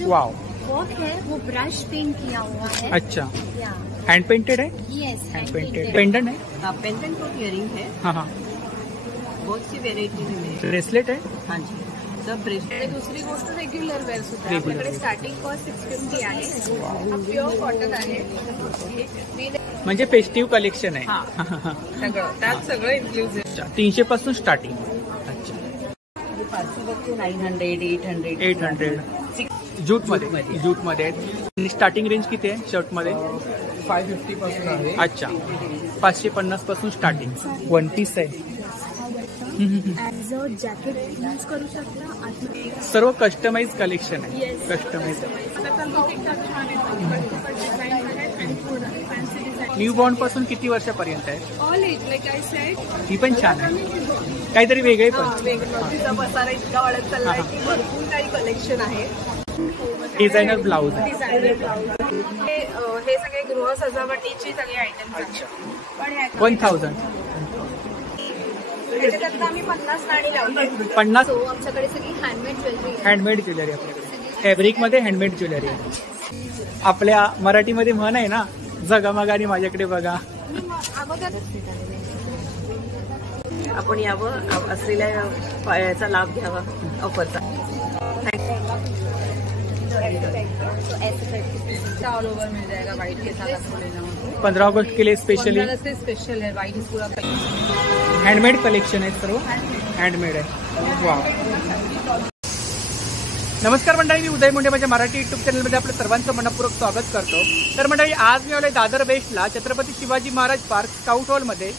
जो वर्क है वो ब्रश पेंट किया हुआ है। अच्छा, हैंड पेंटेड है? Yes, hand painted. पेंडेंट है? पेंडेंट और इयरिंग है। हाँ, बहुत सी वेरायटी है। ब्रेसलेट है? हाँ जी, सब ब्रेसलेट। दुसरी गोष्ट रेग्युलर वेअर सुद्धा आपल्याकडे स्टार्टिंग कॉस्ट 650 आहे। हा प्युअर कॉटन आहे, म्हणजे फेस्टिव्ह कलेक्शन आहे। सगळं त्यात सगळं इन्क्लुसिव्ह। 300 पासून स्टार्टिंग। अच्छा, 900, 800 जूट मध्ये स्टार्टिंग रेंज किती आहे शर्ट मध्ये? 550 पासून आहे। अच्छा, 550 पासून स्टार्टिंग। वन पीस आहे, जॅकेट यूज करू शकता। सर्व कस्टमाइज कलेक्शन आहे। कस्टमाइज न्यू बॉर्न पासून किती वर्षापर्यंत आहे? All age, like I said. ही पण छान आहे, काहीतरी वेगळे पण। तिचा पसारा इतका वाढत चाललाय की भरपूर काही कलेक्शन आहे। डिझायनर ब्लाऊज, हे सगळे गृह सजावटीची सगळे आयटम्स आहेत। पण 1000 त्याच्यात आम्ही 50 नाणी लावतो। 50? आमच्याकडे सगळी हँडमेड ज्वेलरी। हँडमेड ज्वेलरी आपल्याकडे, फॅब्रिक मध्ये हँडमेड ज्वेलरी आहे। आपल्या मराठीमध्ये म्हण आहे ना, जगामगानी माझ्याकडे बघा। आपण यावं, असलेल्या याचा लाभ घ्यावा ऑफरचा। ऑल ओवर मिल जाएगा व्हाइट के साथ आपको लेना हो। 15 अगस्त के लिए स्पेशली से स्पेशल है, व्हाइट पूरा हँडमेड कलेक्शन आहे, सर्व हँडमेड आहे। वा, नमस्कार मंडळी, मी उदय मुंडे माझ्या मराठी युट्यूब चॅनलमध्ये आपलं सर्वांचं मनपूर्वक स्वागत करतो। तर मंडळी, आज मी आलोय दादर वेस्टला छत्रपती शिवाजी महाराज पार्क स्काउट हॉलमध्ये।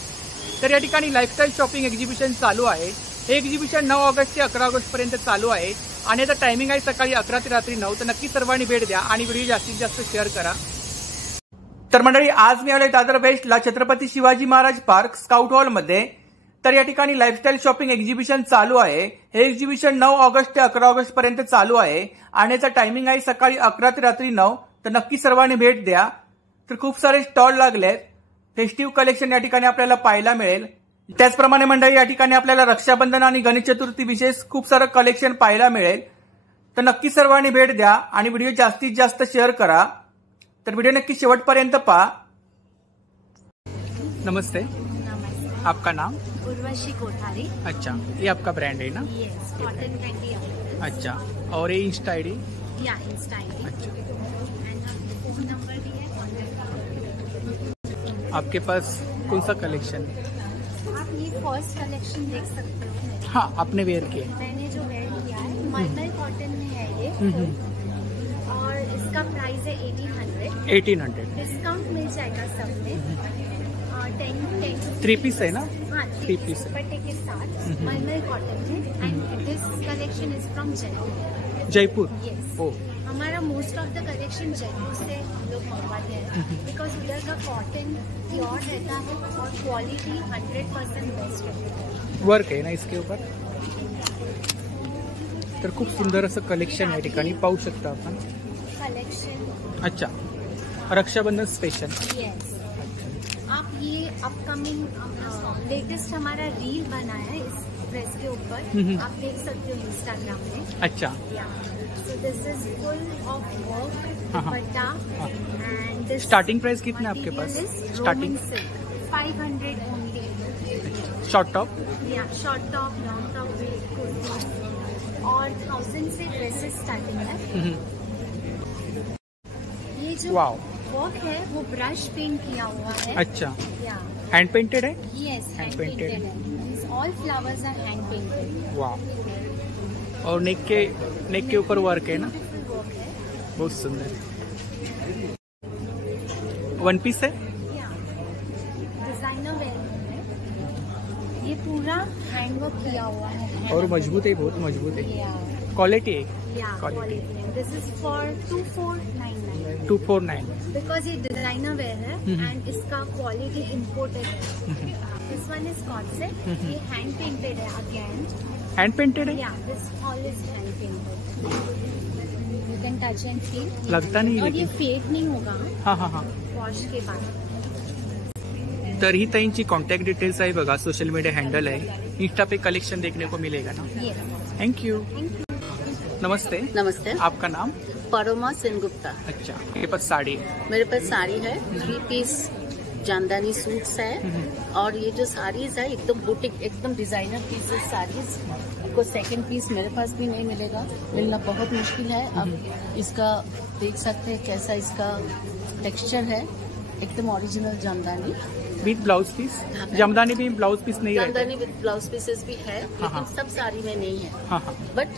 तर या ठिकाणी लाईफस्टाईल शॉपिंग एक्झिबिशन चालू आहे। हे एक्झिबिशन 9 ऑगस्ट ते 11 ऑगस्ट पर्यंत चालू आहे आणि याचा टायमिंग आहे सकाळी 11 ते रात्री 9। तर नक्की सर्वांनी भेट द्या आणि व्हिडिओ जास्तीत जास्त शेअर करा। तर मंडळी, आज मी आलोय दादर वेस्टला छत्रपती शिवाजी महाराज पार्क स्काउट हॉलमध्ये। तर या ठिकाणी लाईफस्टाईल शॉपिंग एक्झिबिशन चालू आहे। हे एक्झिबिशन 9 ऑगस्ट ते 11 ऑगस्ट पर्यंत चालू आहे आणि याचा टायमिंग आहे सकाळी 11 ते रात्री 9। तर नक्की सर्वांनी भेट द्या। तर खूप सारे स्टॉल लागलेत, फेस्टिव्ह कलेक्शन या ठिकाणी आपल्याला पाहायला मिळेल। त्याचप्रमाणे मंडळी, या ठिकाणी आपल्याला रक्षाबंधन आणि गणेश चतुर्थी विशेष खूप सारं कलेक्शन पाहायला मिळेल। तर नक्की सर्वांनी भेट द्या आणि व्हिडिओ जास्तीत जास्त शेअर करा। तर व्हिडिओ नक्की शेवटपर्यंत पहा। नमस्ते, आपका नाम? उर्वशी कोठारी। अच्छा, ये आपका ब्रांड है ना? Yes, cotton candy. अच्छा, और ये इंस्टा आईडी? या, इंस्टा आईडी। अच्छा, एंड फोन नंबर भी है, कॉन्टैक्ट। आपके पास कौन सा कलेक्शन है? आप ये फर्स्ट कलेक्शन देख सकते हो। हाँ, आपने वेयर किया? मैंने जो वेयर किया है मलमल कॉटन में है ये, और इसका प्राइस है 1800। डिस्काउंट मिल जाएगा सब में। 10 3 पीस है ना? हाँ, 3 पीस है दुपट्टे के साथ मलमल कॉटन है। And this collection is from Jaipur. Jaipur? Yes. ओ, हमारा most of the collection Jaipur से हम लोग मंगवाते हैं, बिकॉज उधर का कॉटन प्योर रहता है और क्वालिटी 100% बेस्ट है। वर्क है ना इसके ऊपर। तर खूप सुंदर असं कलेक्शन या ठिकाणी पाहू शकता आपण। कलेक्शन। अच्छा, रक्षाबंधन स्पेशल। यस, आप ये अपकमिंग लेटेस्ट हमारा रील बनाया है इस ड्रेस के ऊपर, आप देख सकते हो इंस्टाग्राम में। अच्छा, so this is full of work, dupatta and starting price कितना है आपके पास? Starting 500 only. Short top? Yeah, short top, long top, kurti, और 1000 से ड्रेसेस स्टार्टिंग है। ये जो वाओ वर्क है वो ब्रश पेंट किया हुआ है। अच्छा, या, हैंड पेंटेड है? Yes, hand painted. पेंटेड है। All flowers are hand painted. वाह, और नेक के ऊपर वर्क है ना? वर्क है, बहुत सुंदर। वन पीस है? या, डिजाइनर वेयर है। ये पूरा हैंड वर्क किया हुआ है और मजबूत है, बहुत मजबूत है। या, क्वालिटी है? Yeah, quality. This is for 2499। 249। Because ये डिजाइनर वेयर है एंड इसका क्वालिटी इम्पोर्टेड है। दिस वन इज कॉट से, ये हैंड पेंटेड है अगेन। हैंड पेंटेड है? Yeah, this all is hand painted. You can touch and feel. लगता नहीं, और ये लेकिन फेड नहीं होगा हाँ हाँ हाँ। वॉश के बाद। तर ही ताईंची कॉन्टॅक्ट डिटेल्स आहे बघा, सोशल मीडिया हँडल आहे, इंस्टा पे कलेक्शन देखने को मिलेगा ना। Yes, thank you. Thank you. नमस्ते। नमस्ते। आपका नाम? परोमा सेनगुप्ता। अच्छा, मेरे पास साड़ी है। मेरे पास साड़ी है, 3 पीस जामदानी सूट्स है और ये जो साड़ीज है एकदम बुटीक, एकदम डिजाइनर पीसेस साड़ीज। आपको सेकंड पीस मेरे पास भी नहीं मिलेगा, मिलना बहुत मुश्किल है। अब इसका देख सकते हैं कैसा इसका टेक्सचर है, एकदम ओरिजिनल जामदानी विद ब्लाउज पीस। जामदानी भी ब्लाउज पीस नहीं रहता? जामदानी विद ब्लाउज पीसेस भी है, लेकिन सब साड़ी में नहीं है। हाँ। बट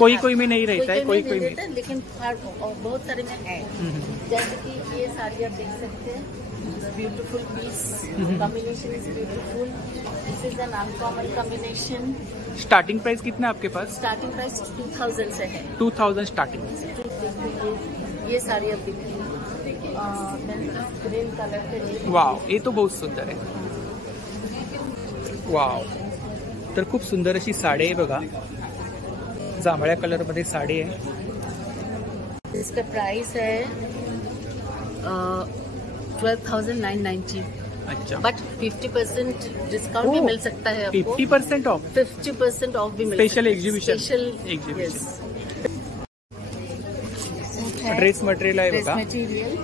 कोई में नहीं रहता है, कोई में, लेकिन बहुत सारे में है। जैसे कि ये साड़ी आप देख सकते हैं, beautiful piece, combination is beautiful, this is an uncommon combination. Starting price कितना है आपके पास? स्टार्टिंग प्राइस 2000 से है। 2000 स्टार्टिंग। ये साड़ी आप देखिए, ग्रीन कलर के। वाव, ये तो बहुत सुंदर आहे। वाव, तर खूप सुंदर अशी साडी आहे बघा, जांभळ्या कलर मध्ये साडी आहे। इसका प्राइस है 12,990। अच्छा, बट 50% डिस्काउंट भी मिल सकता है आपको। 50% ऑफ? 50% ऑफ भी मिल स्पेशल सकता है। एग्जीबिशन? स्पेशल ड्रेस मटेरियल आहे ड्रेस बघा। मटेरियल,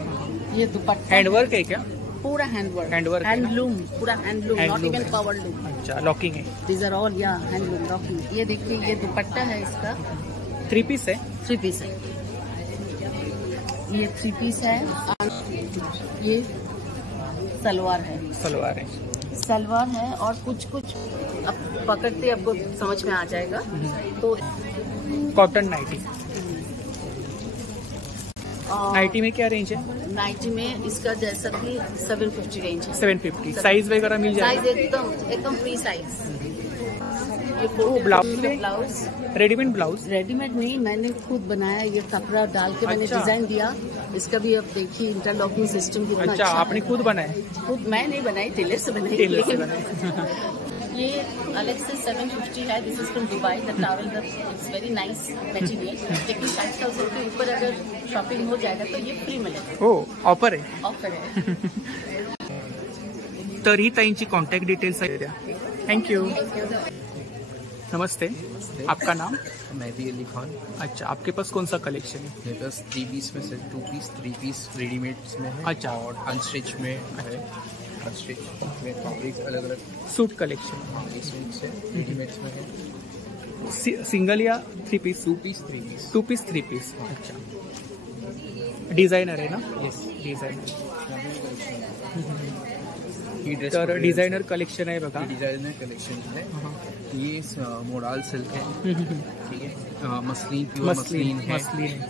ये दुपट्टा हैंडवर्क है क्या? पूरा हैंडवर्क। हैंडवर्क है ना? हैंडलूम, पूरा handloom, not even power loom. अच्छा, लॉकिंग है। दीज आर ऑल या हैंडलूम लॉकिंग। ये देखिए, ये दुपट्टा है इसका, 3 पीस है? 3 पीस है। ये 3 पीस है और ये सलवार है। सलवार है। सलवार है और कुछ अब पकड़ते आपको समझ में आ जाएगा। तो कॉटन नाइटी। नाइटी में क्या रेंज है? नाइटी में इसका जैसा कि 750 रेंज है। 750। साइज वगैरह मिल जाएगा? साइज एकदम फ्री साइज। ये ब्लाउज रेडीमेड? ब्लाउज रेडीमेड नहीं, मैंने खुद बनाया। ये कपड़ा डाल के मैंने डिजाइन दिया। इसका भी अब देखिए इंटरलॉकिंग सिस्टम कितना अच्छा है। आपने खुद बनाया? खुद मैं नहीं बनाई, टेलर से बनाई। ये अलग से 750 है। This is from Dubai. The towel it's very nice material. लेकिन 5,000 के ऊपर अगर शॉपिंग हो जाएगा तो ये फ्री मिलेगा। ओह, ऑफर है? ऑफर है। तर ही ताईंची कॉन्टॅक्ट डिटेल्स द्या। थँक्यू। नमस्ते। आपका नाम? मेहदी अली खान। अच्छा, आपके पास कौन सा कलेक्शन है? मेरे पास 3 पीस में से 2 पीस 3 पीस रेडीमेड्स में है। अच्छा। और अनस्टिच में है। अनस्टिच में फैब्रिक्स अलग अलग सूट कलेक्शन? सूट्स है, रेडीमेड्स में है। सिंगल या 3 piece? 2 piece 3 piece. 2 piece 3 piece. अच्छा, डिझायनर आहे ना? Yes, designer. तर डिझायनर कलेक्शन आहे बघा। डिजाइनर कलेक्शन है। ये मोडाल सिल्क है, ठीक है। मसलिन, प्योर मसलिन है,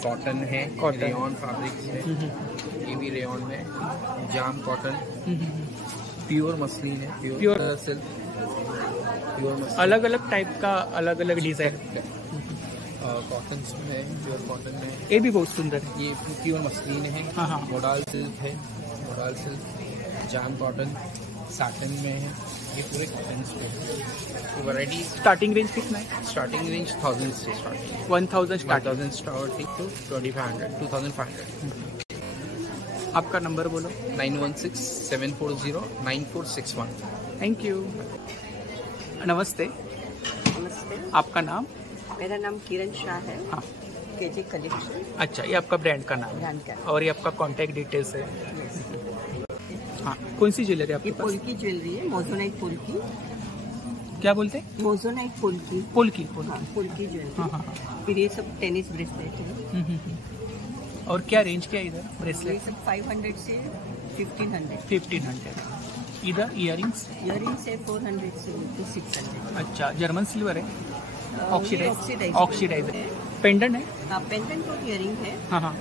कॉटन है, रेयॉन फैब्रिक्स है। ये भी रेयॉन में, जाम कॉटन, प्योर मसलिन है, प्योर सिल्क, प्योर मसलिन। अलग अलग टाइप का अलग अलग डिजाइन कॉटन में है, प्योर कॉटन में। ये भी बहुत सुंदर है। ये प्योर मसलिन है। हाँ। मोडाल सिल्क है, मोडाल सिल्क, जाम कॉटन, साटन में है। ये पूरे कॉटन पे है। वैरायटी। स्टार्टिंग रेंज कितना है? स्टार्टिंग रेंज 1000 से स्टार्टिंग। 1000 starting to 2500, 2500। आपका नंबर बोलो। 9167409461। Thank you. नमस्ते। नमस्ते। आपका नाम? मेरा नाम किरण शाह है। हाँ। केजी कलेक्शन अच्छा, ये आपका ब्रांड का नाम है? ब्रांड का। और ये आपका कॉन्टैक्ट डिटेल्स है? हाँ। कौन सी ज्वेलरी आपके ये पास? पोल्की ज्वेलरी है, मोजोनाइट पोल्की। क्या बोलते हैं? मोजोनाइट पोल्की। पोल्की। हाँ, पोल्की ज्वेलरी। हाँ। फिर ये सब टेनिस ब्रेसलेट है। और क्या रेंज क्या है इधर? ये ब्रेसलेट सब 500 से 1500। 1500। इधर इयरिंग्स? इयरिंग्स है 400 से 600। अच्छा, जर्मन सिल्वर है? ऑक्सीडाइज। ऑक्सीडाइज है। पेंडेंट है? हाँ, पेंडेंट और इयरिंग है। हाँ।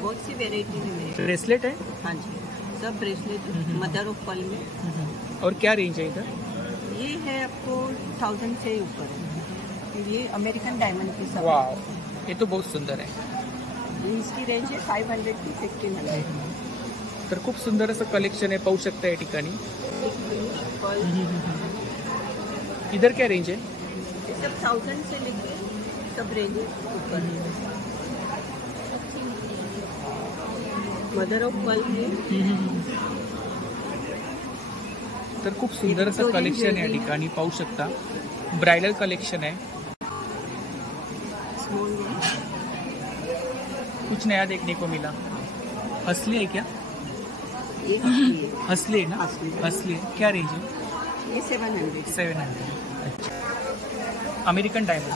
बहुत सी वेराइटी है मेरे। ब्रेसलेट है? हाँ जी, सब ब्रेसलेट मदर ऑफ पर्ल में। और क्या रेंज है इधर? ये है आपको 1000 से ऊपर है। ये अमेरिकन डायमंड की सब। वाह, ये तो बहुत सुंदर है। इसकी रेंज है 500 टू 1500। तर खूप सुंदर असं कलेक्शन आहे, पाहू शकता या ठिकाणी। इधर क्या रेंज है? ये सब 1000 से लेके सब रेंज ऊपर है। मदर ऑफ पर्ल है। तर खूप सुंदर असं कलेक्शन या ठिकाणी पाहू शकता। ब्राइडल कलेक्शन आहे। कुछ नया देखने को मिला। असली है क्या? ये असली है ना? असली है। क्या रेंज है? ये 700। 700। अच्छा, अमेरिकन डायमंड।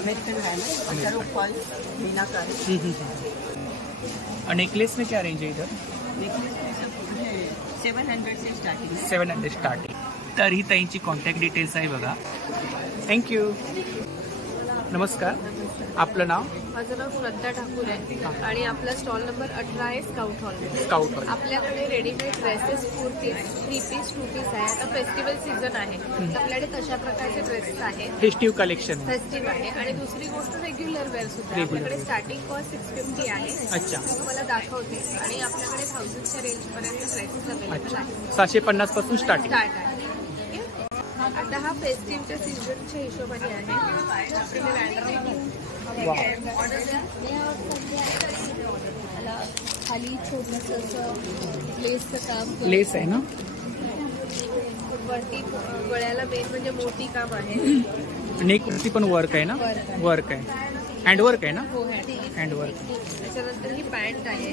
और नेकलेस में क्या रेंज है इधर? नेकलेस में सब 700 से स्टार्टिंग। 700 स्टार्टिंग। तर ही ताईंची कॉन्टॅक्ट डिटेल्स आहे बघा। थँक्यू। नमस्कार, आपलं नाव? माझं नाव श्रद्धा ठाकूर आहे आणि आपला स्टॉल नंबर 18 आहे स्काउट हॉल। Scout hall. आपल्याकडे readymade dresses, kurtis, 3 piece, 2 piece आहे। आता फेस्टिवल सीझन आहे तर आपल्याकडे तशा प्रकारचे ड्रेसेस आहेत। Festive collection. फेस्टिव्ह आहे आणि दुसरी गोष्ट रेग्युलर वेअर सुद्धा आहे। आपल्याकडे स्टार्टिंग कॉस्ट 650 आहे। अच्छा, तुम्हाला दाखवते आणि आपल्याकडे 1000च्या रेंज पर्यंत ड्रेसेस अवेलेबल आहेत। 750 पासून स्टार्टिंग स्टार्ट आहे। आता हा फेस्टिव्हच्या सीझनच्या हिशोबाने आहे। खाली छोटंसं असं लेसचं काम केलं. लेस आहे ना? वरती गळ्याला मेन म्हणजे मोठी काम आहे. नेकवरती पण वर्क आहे ना? वर्क आहे. हँडवर्क आहे ना? हो, हँडवर्क. त्याच्यानंतर ही पॅन्ट आहे.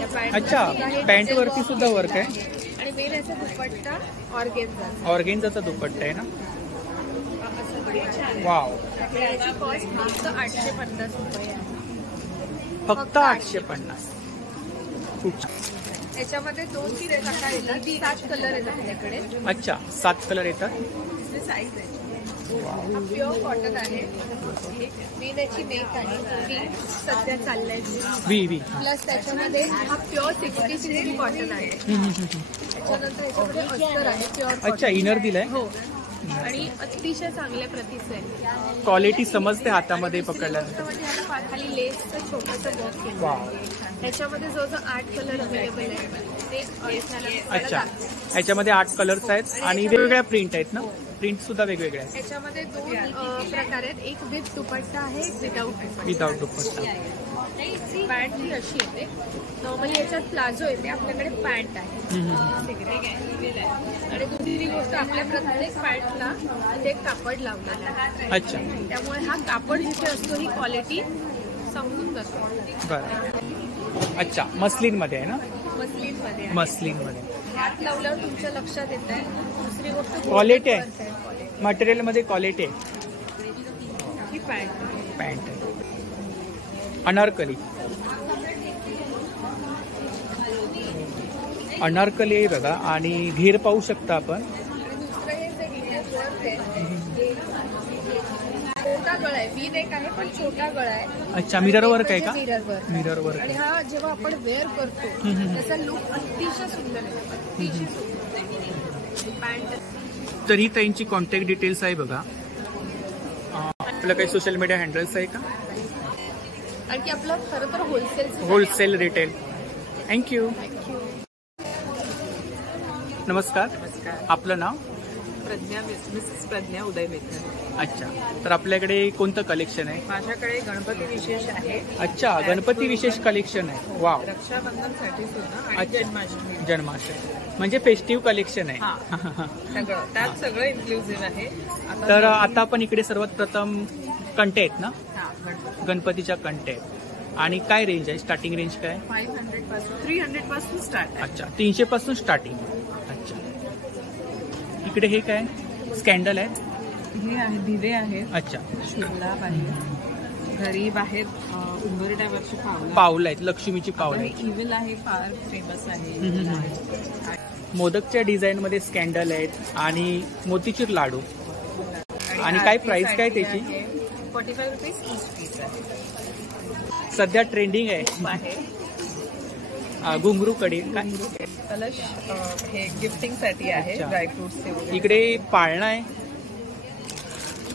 या पॅन्ट अच्छा, पॅन्ट वरती सुद्धा वर्क आहे. आणि मेन याचा दुपट्टा ऑर्गेन्झा. ऑर्गेन्झाचा दुपट्टा आहे ना? वाव. याची कॉस्ट फक्त 850 रुपये आहे. फक्त 850. खूप छान. याच्यामध्ये 2-3 प्रकार येतात. 7 कलर आहेत आपल्याकडे. अच्छा, 7 कलर येतात. साईज आहे. हा प्युअर कॉटन आहे. मेन याची नेक आहे. ही सध्या चाललाय वी प्लस त्याच्यामध्ये हा प्युअर 60 कॉटन आहे. त्याच्यानंतर याच्यामध्ये अस्तर आहे प्युअर. अच्छा, इनर दिलाय. हो, आणि अतिशय चांगल्या प्रतीचं आहे. क्वालिटी समजते हातामध्ये पकडल्यानंतर. म्हणजे ह्याला खाली लेसचं छोटंसं वर्क केलं. त्याच्यामध्ये जवळजवळ 8 कलर अवेलेबल आहेत. ते अच्छा, ह्याच्यामध्ये 8 कलर्स आहेत आणि वेगवेगळ्या प्रिंट आहेत ना? प्रिंट सुद्धा वेगवेगळे आहेत. याच्यामध्ये 2 प्रकार आहेत. एक विथ दुपट्टा आहे, एक विदाउट दुपट्टा. पॅन्ट ही अशी येते. नॉर्मली याच्यात प्लाझो येते. आपल्याकडे पॅन्ट आहे. आणि दुसरी गोष्ट, आपल्या प्रत्येक पॅन्टला इथे एक कापड लावलेलं आहे. अच्छा, त्यामुळे हा कापड जिथे असतो ही क्वालिटी समजून जातो. बरं. अच्छा, मस्लिन मध्ये आहे ना? मस्लिन मध्ये. मस्लिन मध्ये हात लावल्यावर तुमच्या लक्षात येत आहे. दुसरी गोष्ट, क्वालिटी आहे. मटेरियल मध्ये क्वालिटी आहे. ही पॅन्ट आहे. अनारकली. अनारकली आहे बघा. आणि घेर पाहू शकता आपण. छोटा गळा आहे. वी नेक आहे पण छोटा गळा आहे. अच्छा, मिरर वर्क आहे का? Mirror work. आणि हा जेव्हा आपण वेअर करतो त्याचा लुक अतिशय सुंदर आहे. अतिशय सुंदर पॅन्ट. तर ही त्यांची कॉन्टॅक्ट डिटेल्स आहे बघा. आपलं काही सोशल मीडिया हँडल्स आहे का? आणखी आपलं खरं तर होलसेल रिटेल. थँक्यू. नमस्कार, आपलं नाव? प्रज्ञा, मिसेस प्रज्ञा उदय मेहता. अच्छा, तर आपल्याकडे कोणतं कलेक्शन आहे? माझ्याकडे गणपती विशेष आहे. अच्छा, गणपती विशेष कलेक्शन आहे. वाव. रक्षाबंधनसाठी सुद्धा आणि अच्छा, जन्माष्टमी. म्हणजे फेस्टिव्ह कलेक्शन आहे. सगळं त्यात सगळं इन्क्लुझिव्ह आहे. तर आता आपण इकडे सर्वात प्रथम कंटे आहेत ना? गणपतीच्या कंटे आहेत. आणि काय रेंज आहे? स्टार्टिंग रेंज काय? 500 पासून 300 पासून स्टार्ट. अच्छा, 300 पासून स्टार्टिंग. अच्छा, इकडे हे काय? स्कॅन्डल आहे. हे आहे दिवे आहेत. अच्छा, गुलाब आहे. घरी बाहेर उंबरट्यावरची पावलं आहेत. लक्ष्मीची पावलं आहेत. इव्हिल आहे, फार फेमस आहे. मोदकच्या डिझाईन मध्ये स्कॅन्डल आहेत आणि मोतीचूर लाडू. आणि काय प्राइस काय त्याची? 45 रुपीज ईच पीस आहे. सध्या ट्रेंडिंग आहे. घुंगरू कडी काय? कलश हे गिफ्टिंग साठी आहे. ड्रायफ्रुट्स. इकडे पाळणा आहे.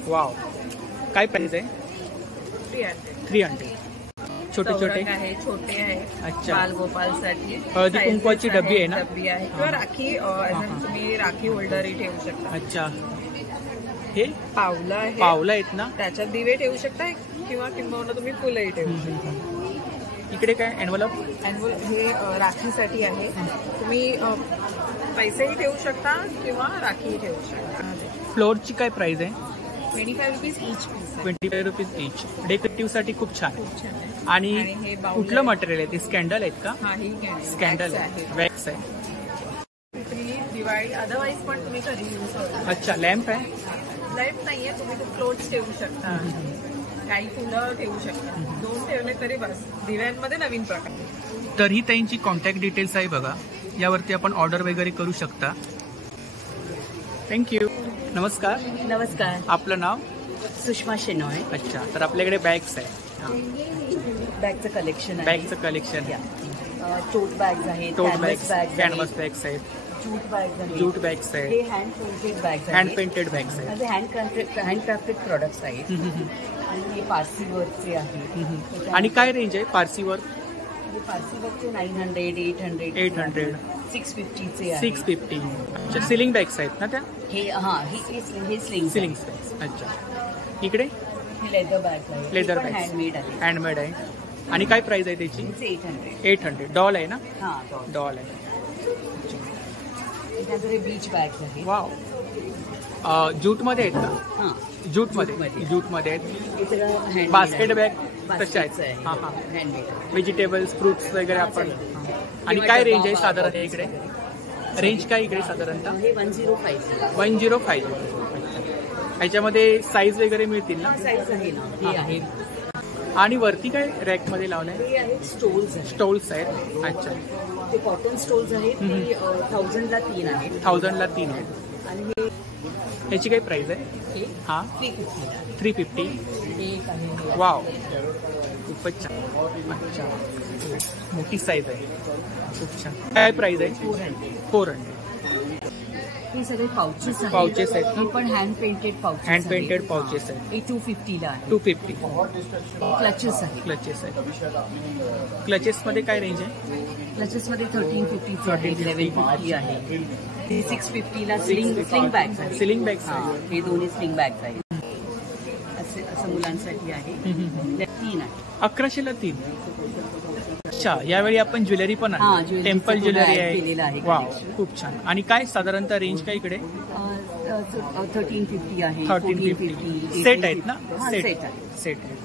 वाव, काय प्राइस आहे? 300. छोटे छोटे आहे, छोटे आहे. अच्छा, बाल गोपालसाठी. हळदी कुंकवाची डब्बी आहे ना? डब्बी आहे किंवा राखी. तुम्ही राखी होल्डरही ठेवू शकता. अच्छा, हे पावलं आहे. पावलं आहेत ना? त्याच्यात दिवे ठेवू शकता किंवा किंबहुना तुम्ही फुलंही ठेवू शकता. इकडे काय? एनवलप. हे राखीसाठी आहे. तुम्ही पैसेही ठेवू शकता किंवा राखीही ठेवू शकता. फ्लोअरची काय प्राइस आहे? 25 rupees each piece. 25 rupees each. Decorative साठी खूप छान आहे. खूप छान आहे. आणि हे बाउल कुठलं मटेरियल आहे ते? स्कॅन्डल आहेत का? हा, ही स्कॅन्डल आहे, वॅक्स आहे. दिवाळी अदरवाईज पण तुम्ही कधी यूज करू. अच्छा, लॅम्प आहे. लाईफ नाहीये, तुम्ही क्लोथ्स ठेवू शकता, काही फुलं ठेवू शकता. 2 ठेवले तरी बस. दिव्यांमध्ये नवीन प्रकार. तर ही त्यांची कॉन्टॅक्ट डिटेल्स आहे बघा, यावरती आपण ऑर्डर वगैरे करू शकता. थँक्यू. नमस्कार. नमस्कार. आपलं नाव? सुषमा शेनॉय. अच्छा, तर आपल्याकडे बॅग्स आहे. बॅगचं कलेक्शन आहे. बॅगचं कलेक्शन. टोट बॅग्स आहेत, टोट बॅग्स, कॅनव्हास बॅग्स आहेत, जूट बॅग्स आहेत, जूट बॅग्स आहेत, हे हँड पेंटेड बॅग्स आहेत, हँड पेंटेड बॅग्स आहेत, माझे हँडक्राफ्टेड प्रोडक्ट्स आहेत. आणि हे पारसी वर्कचे आहेत. आणि काय रेंज आहे पारसीवर? पारसी वर्कचे 900, 800, 800, 650चे आहेत. 650. अच्छा, सिलिंग बॅग्स आहेत ना त्या? हे हे स्लिंग सिलिंग बॅग्स. अच्छा, इकडे हे लेदर बॅग्स आहेत. लेदर हे पण बॅग्स हँडमेड आहे. हँडमेड आहे. आणि काय प्राइस आहे त्याची? 800. 800. डॉल आहे ना? हां, डॉल आहे. त्यानंतर बीच बॅग्स आहेत. वाव. जूटमध्ये आहेत का? हां, जूटमध्ये आहेत. हे सगळं बास्केट बॅग तसे आहेत. हां हां. हँडमेड. व्हेजिटेबल्स, फ्रुट्स वगैरे आपण. आणि काय रेंज आहे साधारण इकडे? रेंज काय इकडे साधारणतः? हे 105. 105. ह्याच्यामध्ये साईज वगैरे मिळतील ना? साईज आहे ना, हे आहे. आणि वरती काय रॅकमध्ये लावलंय? हे आहेत स्टोल्स आहेत. स्टोल्स आहेत. अच्छा, ते कॉटन स्टोल्स आहेत. ते 1000ला 3 आहेत. 1000ला 3 आहेत. आणि हे ह्याची काय प्राइस आहे? हे हां, 350. 350. हे एक आहे. वाव, खूपच छान. अच्छा, मोठी साईज आहे, खूप छान. काय प्राइस आहे? 400. हे सगळे पाउचेस आहेत. पाउचेस आहेत ना? हे पण hand painted pouches. Hand painted pouches आहेत. हे 250ला आहे. 250. क्लचेस आहेत. क्लचेस आहेत. क्लचेसमध्ये काय रेंज आहे? क्लचेसमध्ये 1350 आहे, 1150 आहे. हे 650ला स्लिंग बॅग्स आहेत. सिलिंग बॅग्स हां, आहेत. हे दोन्ही स्लिंग बॅग्स आहेत. असं मुलांसाठी आहे. 3 आहे. 1100ला 3. अच्छा, यावेळी आपण ज्वेलरी पण हां, आहे. ज्वेलरीचं टेम्पल ज्वेलरी केलेलं आहे आहे. Wow, collection. खूप छान. आणि काय साधारणतः रेंज काय इकडे? 1350 आहे. 1350. सेट आहेत ना? सेट आहे. सेट आहे.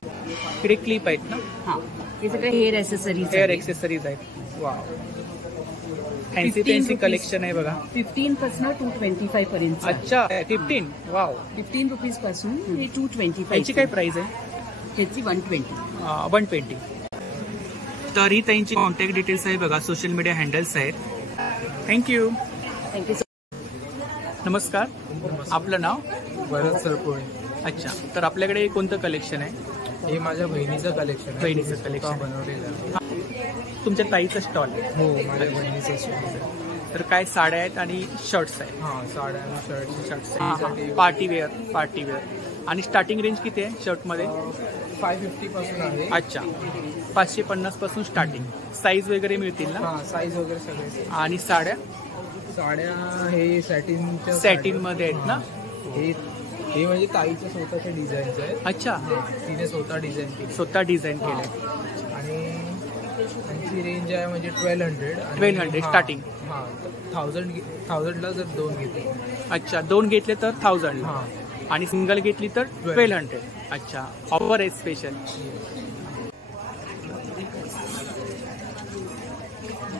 इकडे क्लिप आहेत ना? हां, हे सगळे हेअर ॲसेसरीज. हेअर एक्सेसरीज आहेत. वाव, फॅन्सी कलेक्शन आहे बघा. 15 पासून 225 पर्यंत. अच्छा, 15. वाव. 15 रुपीज पासून हे 225. याची काय प्राइस आहे? ह्याची 120. 120. तर ही त्यांची कॉन्टॅक्ट डिटेल्स आहे बघा, सोशल मीडिया हँडल्स आहेत. थँक्यू. थँक्यू. नमस्कार. आपलं नाव? भरत सरपोळे. अच्छा, तर आपल्याकडे कोणतं कलेक्शन आहे? हे माझ्या बहिणीचं कलेक्शन. बहिणीचं कलेक्शन बनवलेलं. तुमच्या ताईचं स्टॉल आहे? हो, माझ्या बहिणीचं स्टॉल. तर काय साड्या आहेत आणि शर्ट्स आहेत? हां, साड्या आणि शर्ट्स. Party wear. आणि स्टार्टिंग रेंज किती आहे शर्टमध्ये? 550 पासून आहे. अच्छा, 550 पासून स्टार्टिंग. साईज वगैरे मिळतील ना? हां, साईज वगैरे सगळे. आणि साड्या हे सॅटिनच्या सॅटिनमध्ये आहेत ना? हे म्हणजे ताईच्या स्वतःच्या डिझाईनचे आहेत. अच्छा, तिने स्वतः डिझाईन केली. स्वतः डिझाईन केले. आणि त्यांची रेंज आहे म्हणजे 1200. 1200 स्टार्टिंग. हां, 1000ला जर 2 घेतले. अच्छा, 2 घेतले तर 1000. हां, आणि सिंगल घेतली तर 1200. अच्छा, ऑफर आहे स्पेशल.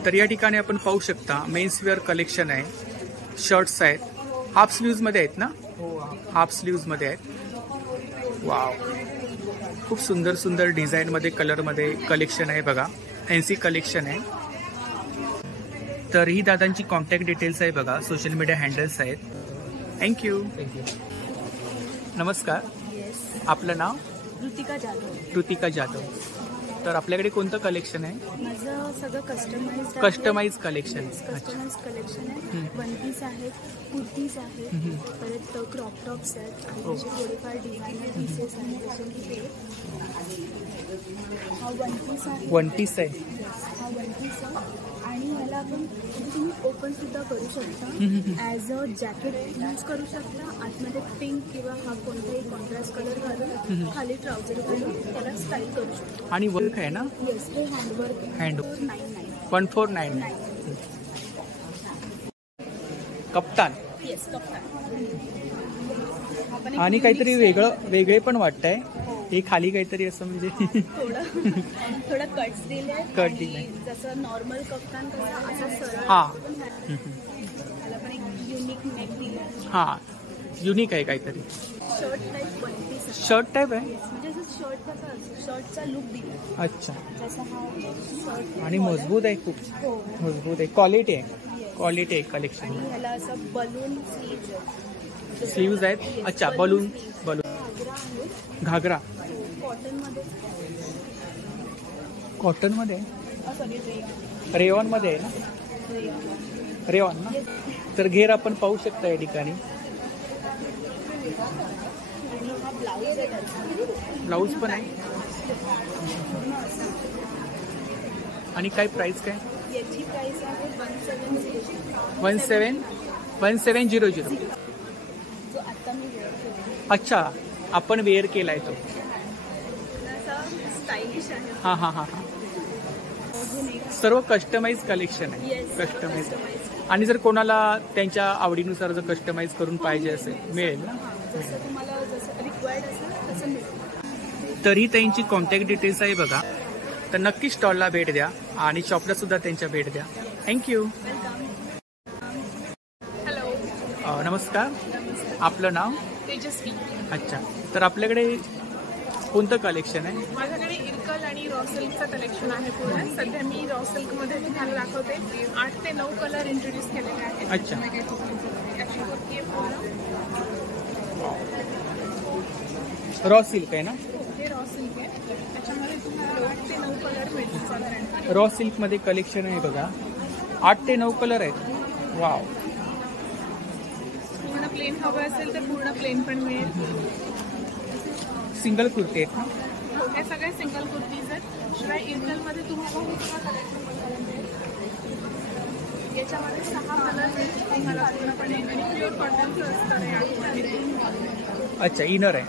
तर या ठिकाणी आपण पाहू शकता मेन्स वेअर कलेक्शन आहे. शर्ट्स आहेत, हाफ स्लीव्जमध्ये आहेत ना? हाफ स्लीव्जमध्ये आहेत. वाव, खूप सुंदर सुंदर डिझाईनमध्ये, कलरमध्ये कलेक्शन आहे बघा. फॅन्सी कलेक्शन आहे. तर ही दादांची कॉन्टॅक्ट डिटेल्स आहे बघा, सोशल मीडिया हँडल्स आहेत. थँक्यू. नमस्कार. आपलं नाव? ऋतिका जाधव. तर आपल्याकडे कोणतं कलेक्शन आहे? माझं सगळं कस्टमाइज कलेक्शन. कस्टमाइज कलेक्शन आहे. वन पीस आहेत, कुर्तीज आहेत, परत क्रॉप टॉप्स आहेत आणि त्याचे थोडेफार डिझायनर पीसेस आहेत. जसे की हे हा वन पीस आहे. हा वन पीस आहे आणि ह्याला आपण तुम्ही ओपन सुद्धा करू शकता. ॲज अ जॅकेट यूज करू शकता. आतमध्ये पिंक किंवा हा कोणताही कॉन्ट्रास्ट कलर घालून खाली ट्राउझर घालून त्याला स्टाईल करू शकता. आणि वर्क आहे ना? येस, हे हँडवर्क. 1499. कप्तान. येस, कप्तान. आपण एक आणि काहीतरी unique वेगळे पण वाटतंय. हे खाली काहीतरी असं म्हणजे थोडं कट्स दिले कट दिले. जसं नॉर्मल कप्तान कसं असं सरळ हा. त्याला पण एक युनिक नेक दिलं. हा युनिक आहे काहीतरी. Shirt type one piece shirt type आहे म्हणजे असं शर्ट कसा असतो शर्टचा लुक दिला. अच्छा. जसा हा शर्ट आणि मजबूत आहे खूप. हो मजबूत आहे. क्वालिटी आहे कलेक्शन. आणि ह्याला असं बलून स्लीव्ज आहेत. अच्छा बलून घागरा आहे घागरा कॉटन मध्ये कॉटन मध्ये रेयॉन मध्ये आहे ना. रेयॉन ना. तर घेर आपण पाहू शकता या ठिकाणी. ब्लाऊज पण आहे. आणि काय प्राइस काय. याची प्राइस आहे 1700. जो आता मी वेअर केला अच्छा आपण वेअर केलाय तो. स्टायलिश आहे. हा हा हा हा. सर्व कस्टमाइज कलेक्शन आहे. कस्टमाइज. आणि जर कोणाला त्यांच्या आवडीनुसार जर कस्टमाइज करून पाहिजे असेल मिळेल ना. जसं तुम्हाला जसं रिक्वायर्ड असेल तसं मिळेल. तरी त्यांची कॉन्टॅक्ट डिटेल्स आहे बघा. तर नक्की स्टॉलला भेट द्या आणि शॉपला सुद्धा त्यांच्या भेट द्या. थँक्यू. हॅलो. नमस्कार. आपलं नाव. तेजस्वी. अच्छा. तर आपल्याकडे कोणतं कलेक्शन आहे. माझ्याकडे इरकल आणि रॉ सिल्कचं कलेक्शन आहे पूर्ण. सध्या मी रॉ सिल्कमध्ये तुम्हाला दाखवते. 8 ते 9 कलर इंट्रोड्यूस केलेले आहेत. अच्छा. रॉ सिल्क आहे ना. हे रॉ सिल्क आहे. त्याच्यामध्ये तुम्हाला 8 ते 9 कलर मिळतील साधारण. रॉ सिल्कमध्ये कलेक्शन आहे बघा. 8 ते 9 कलर आहेत. वाव. पूर्ण प्लेन हवं असेल तर पूर्ण प्लेन पण मिळेल. सिंगल कुर्ती आहेत ना. हे सगळे सिंगल कुर्तीज आहेत. शिवाय इरकलमध्ये तुम्हाला हे सगळं कलेक्शन बघायला मिळेल. याच्यामध्ये 6 कलर मिळतील तुम्हाला पूर्णपणे आणि प्युअर कॉटनचं असतं हे आतमध्ये. अच्छा इनर आहे.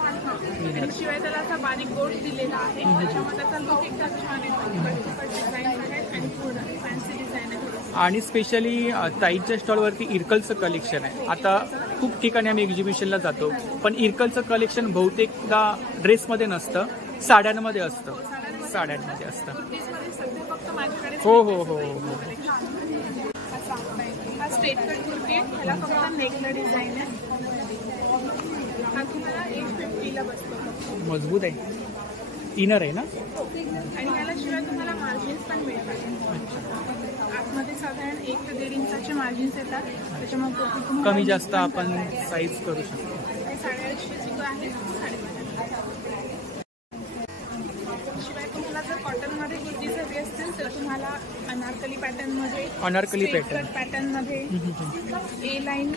आणि शिवाय त्याला असा बारीक गोट दिलेला आहे. त्याच्यामध्ये त्याचा लुक एकदम छान येतो. डिझाईन आहेत आणि पूर्ण फॅन्सी डिझाईन आहे. आणि स्पेशली ताईच्या स्टॉलवरती इरकलचं कलेक्शन आहे. आता खूप ठिकाणी आम्ही एक्झिबिशनला जातो पण इरकलचं कलेक्शन बहुतेकदा ड्रेसमध्ये नसतं साड्यांमध्ये असतं. साड्यांमध्ये असतं. कुर्तीजमध्ये सध्या फक्त माझ्याकडे हो हो हो हो. हा स्ट्रेट कट कुर्ती आहे. ह्याला फक्त नेकला डिझाईन आहे. हा तुम्हाला 150ला बसतो. मजबूत आहे. इनर आहे ना. आणि ह्याला शिवाय तुम्हाला मार्जिन्स पण मिळतात. आतमध्ये साधारण 1 ते 1.5 इंचाचे मार्जिन्स येतात. त्याच्यामुळे कुर्ती तुम्हाला कमी जास्त आपण साईज करू शकतो. हे 850ची आहे. 5.5. शिवाय तुम्हाला जर कॉटनमध्ये कुर्तीज हवी असतील तर तुम्हाला अनारकली पॅटर्नमध्ये ए लाईन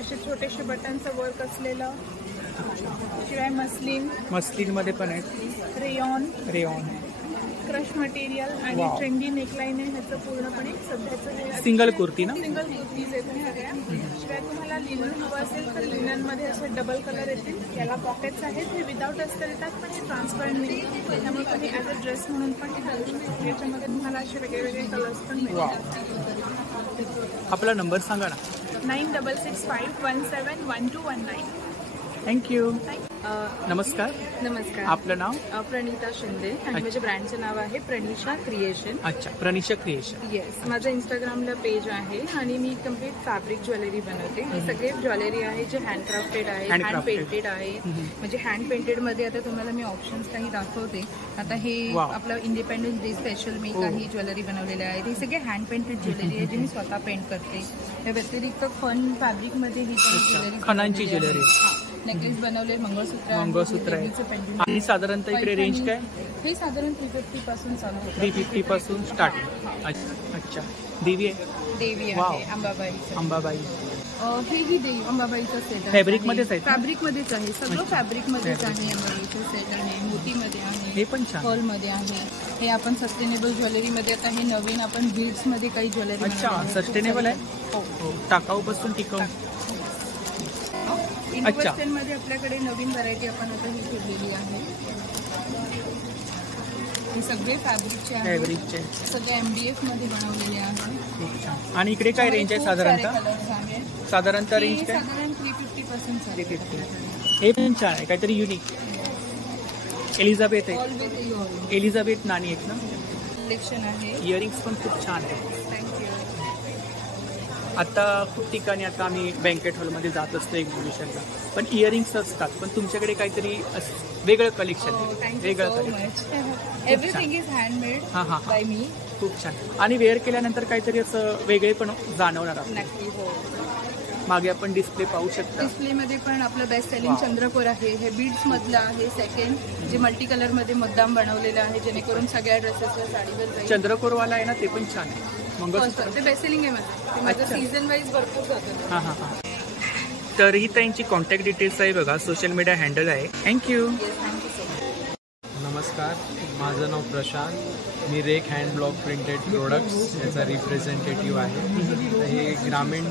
असे छोटेसे बटनचं वर्क असलेलं. शिवाय मस्लिनमध्ये पण आहेत. रेयॉन क्रश मटेरियल आणि Wow. ट्रेंडी नेकलाईन आहे. ह्याचं पूर्णपणे सध्याचं हे सिंगल कुर्ती ना. सिंगल कुर्तीज आहेत सगळ्या. शिवाय तुम्हाला लिनन हवं असेल तर लिननमध्ये असे डबल कलर येतील. याला पॉकेट्स आहेत. हे विदाऊट अस्तर येतात पण हे ट्रान्सपरंट नाही. त्यामुळे तुम्ही ॲज अ ड्रेस म्हणून पण हे घालू शकता. याच्यामध्ये तुम्हाला असे वेगळे कलर्स पण मिळतात. आपला नंबर सांगा ना. 9655171219. थँक्यू. नमस्कार. नमस्कार. आपलं नाव. प्रणिता शिंदे आणि माझ्या ब्रँडचं नाव आहे प्रणिशा क्रिएशन. अच्छा प्रणिशा क्रिएशन. येस. माझं इंस्टाग्रामला पेज आहे आणि मी कम्प्लीट फॅब्रिक ज्वेलरी बनवते. ही सगळे ज्वेलरी आहे जे हँडक्राफ्टेड आहे, हँड पेंटेड आहे. म्हणजे हँड पेंटेड मध्ये आता तुम्हाला मी ऑप्शन्स काही दाखवते. आता हे आपलं इंडिपेंडन्स डे स्पेशल मी काही ज्वेलरी बनवलेल्या आहेत. हे सगळे हँड पेंटेड ज्वेलरी आहे जे मी स्वतः पेंट करते. या व्यतिरिक्त फन फॅब्रिकमध्ये ही ज्वेलरी, खणांची ज्वेलरी, नेकलेस बनवले, मंगळसूत्र आहे. आणि साधारणतः इकडे रेंज काय. हे साधारण 350 पासून चालू होतं. 350 पासून स्टार्ट. अच्छा. देवी आहे. देवी आहे. अंबाबाई. हेही देवी अंबाबाईचं सेट आहे. फॅब्रिकमध्येच आहे. फॅब्रिकमध्येच आहे. सगळं फॅब्रिकमध्येच आहे. अंबाबाईचं सेट आहे. मोतीमध्ये आहे. हे पण छान. पर्लमध्ये आहे. हे आपण सस्टेनेबल ज्वेलरीमध्ये आता हे नवीन आपण बीड्समध्ये काही ज्वेलरी. अच्छा सस्टेनेबल आहे. हो. टाकाऊ पासून टिकाऊ. इंडोवेस्टर्नमध्ये आपल्याकडे नवीन व्हरायटी आपण आता ही ठेवलेली आहे. हे सगळे फॅब्रिकचे आहे. सगळे MDF मध्ये बनवलेले आहे. आणि इकडे काय रेंज आहे साधारणतः. साधारणतः रेंज काय. साधारण 350 पासून. 350. हे पण छान आहे, काहीतरी युनिक. एलिझाबेथ आहे, एलिझाबेथ नाणी आहेत ना. कलेक्शन आहे. इयरिंग्स पण खूप छान आहे. थँक्यू. आता खूप ठिकाणी आता आम्ही बँकेट हॉलमध्ये जात असतो एक्झिबिशनला, पण इयरिंग्स असतात, पण तुमच्याकडे काहीतरी वेगळं कलेक्शन आहे. वेगळं कलेक्शन. एव्हरीथिंग इज हँडमेड हां हां बाय मी. खूप छान. आणि वेअर केल्यानंतर काहीतरी असं वेगळे पण जाणवणार आहे. नक्की. हो. मागे आपण डिस्प्ले पाहू शकता. डिस्प्लेमध्ये पण आपलं बेस्ट सेलिंग चंद्रकोर आहे. हे बीड्स मधलं आहे सेकंड, जे मल्टी कलर मध्ये मुद्दाम बनवलेलं आहे, जेणेकरून सगळ्या ड्रेसेसला साडीवर जाईल. चंद्रकोरवाला आहे ना, ते पण छान आहे. मंगळसूत्र ते बेस्ट सेलिंग आहे माझं सीझन वाईज भरपूर जातं. हां हां हां. तर ही त्यांची कॉन्टॅक्ट डिटेल्स आहे बघा, सोशल मीडिया हँडल आहे. थँक्यू. नमस्कार, माझं नाव प्रशांत. मी रेक हँड ब्लॉक प्रिंटेड प्रोडक्ट्स याचा रिप्रेझेंटेटिव्ह आहे. हे ग्रामीण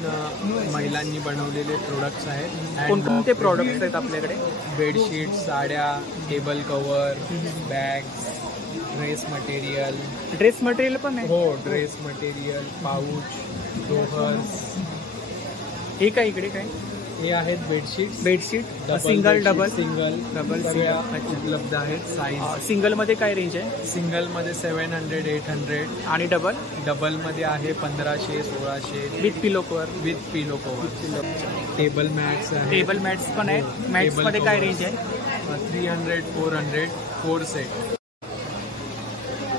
महिलांनी बनवलेले प्रोडक्ट्स आहेत. कोणकोणते प्रोडक्ट्स आहेत आपल्याकडे? बेडशीट, साड्या, table cover, bags, dress material. Dress material पण आहे? हो, ड्रेस मटेरियल, पाऊच, डोहर्स. हे काय इकडे काय? हे आहेत bedsheet. Bedsheet single, double? Single उपलब्ध आहेत. साईज सिंगलमध्ये काय रेंज आहे? सिंगलमध्ये 700, 800 आणि डबल? डबलमध्ये आहे 1500, 1600 with pillow cover. With pillow cover. Table mats आहे. टेबल मॅट्स पण आहेत. मॅट्समध्ये काय रेंज आहे? 300, 400 4 सेट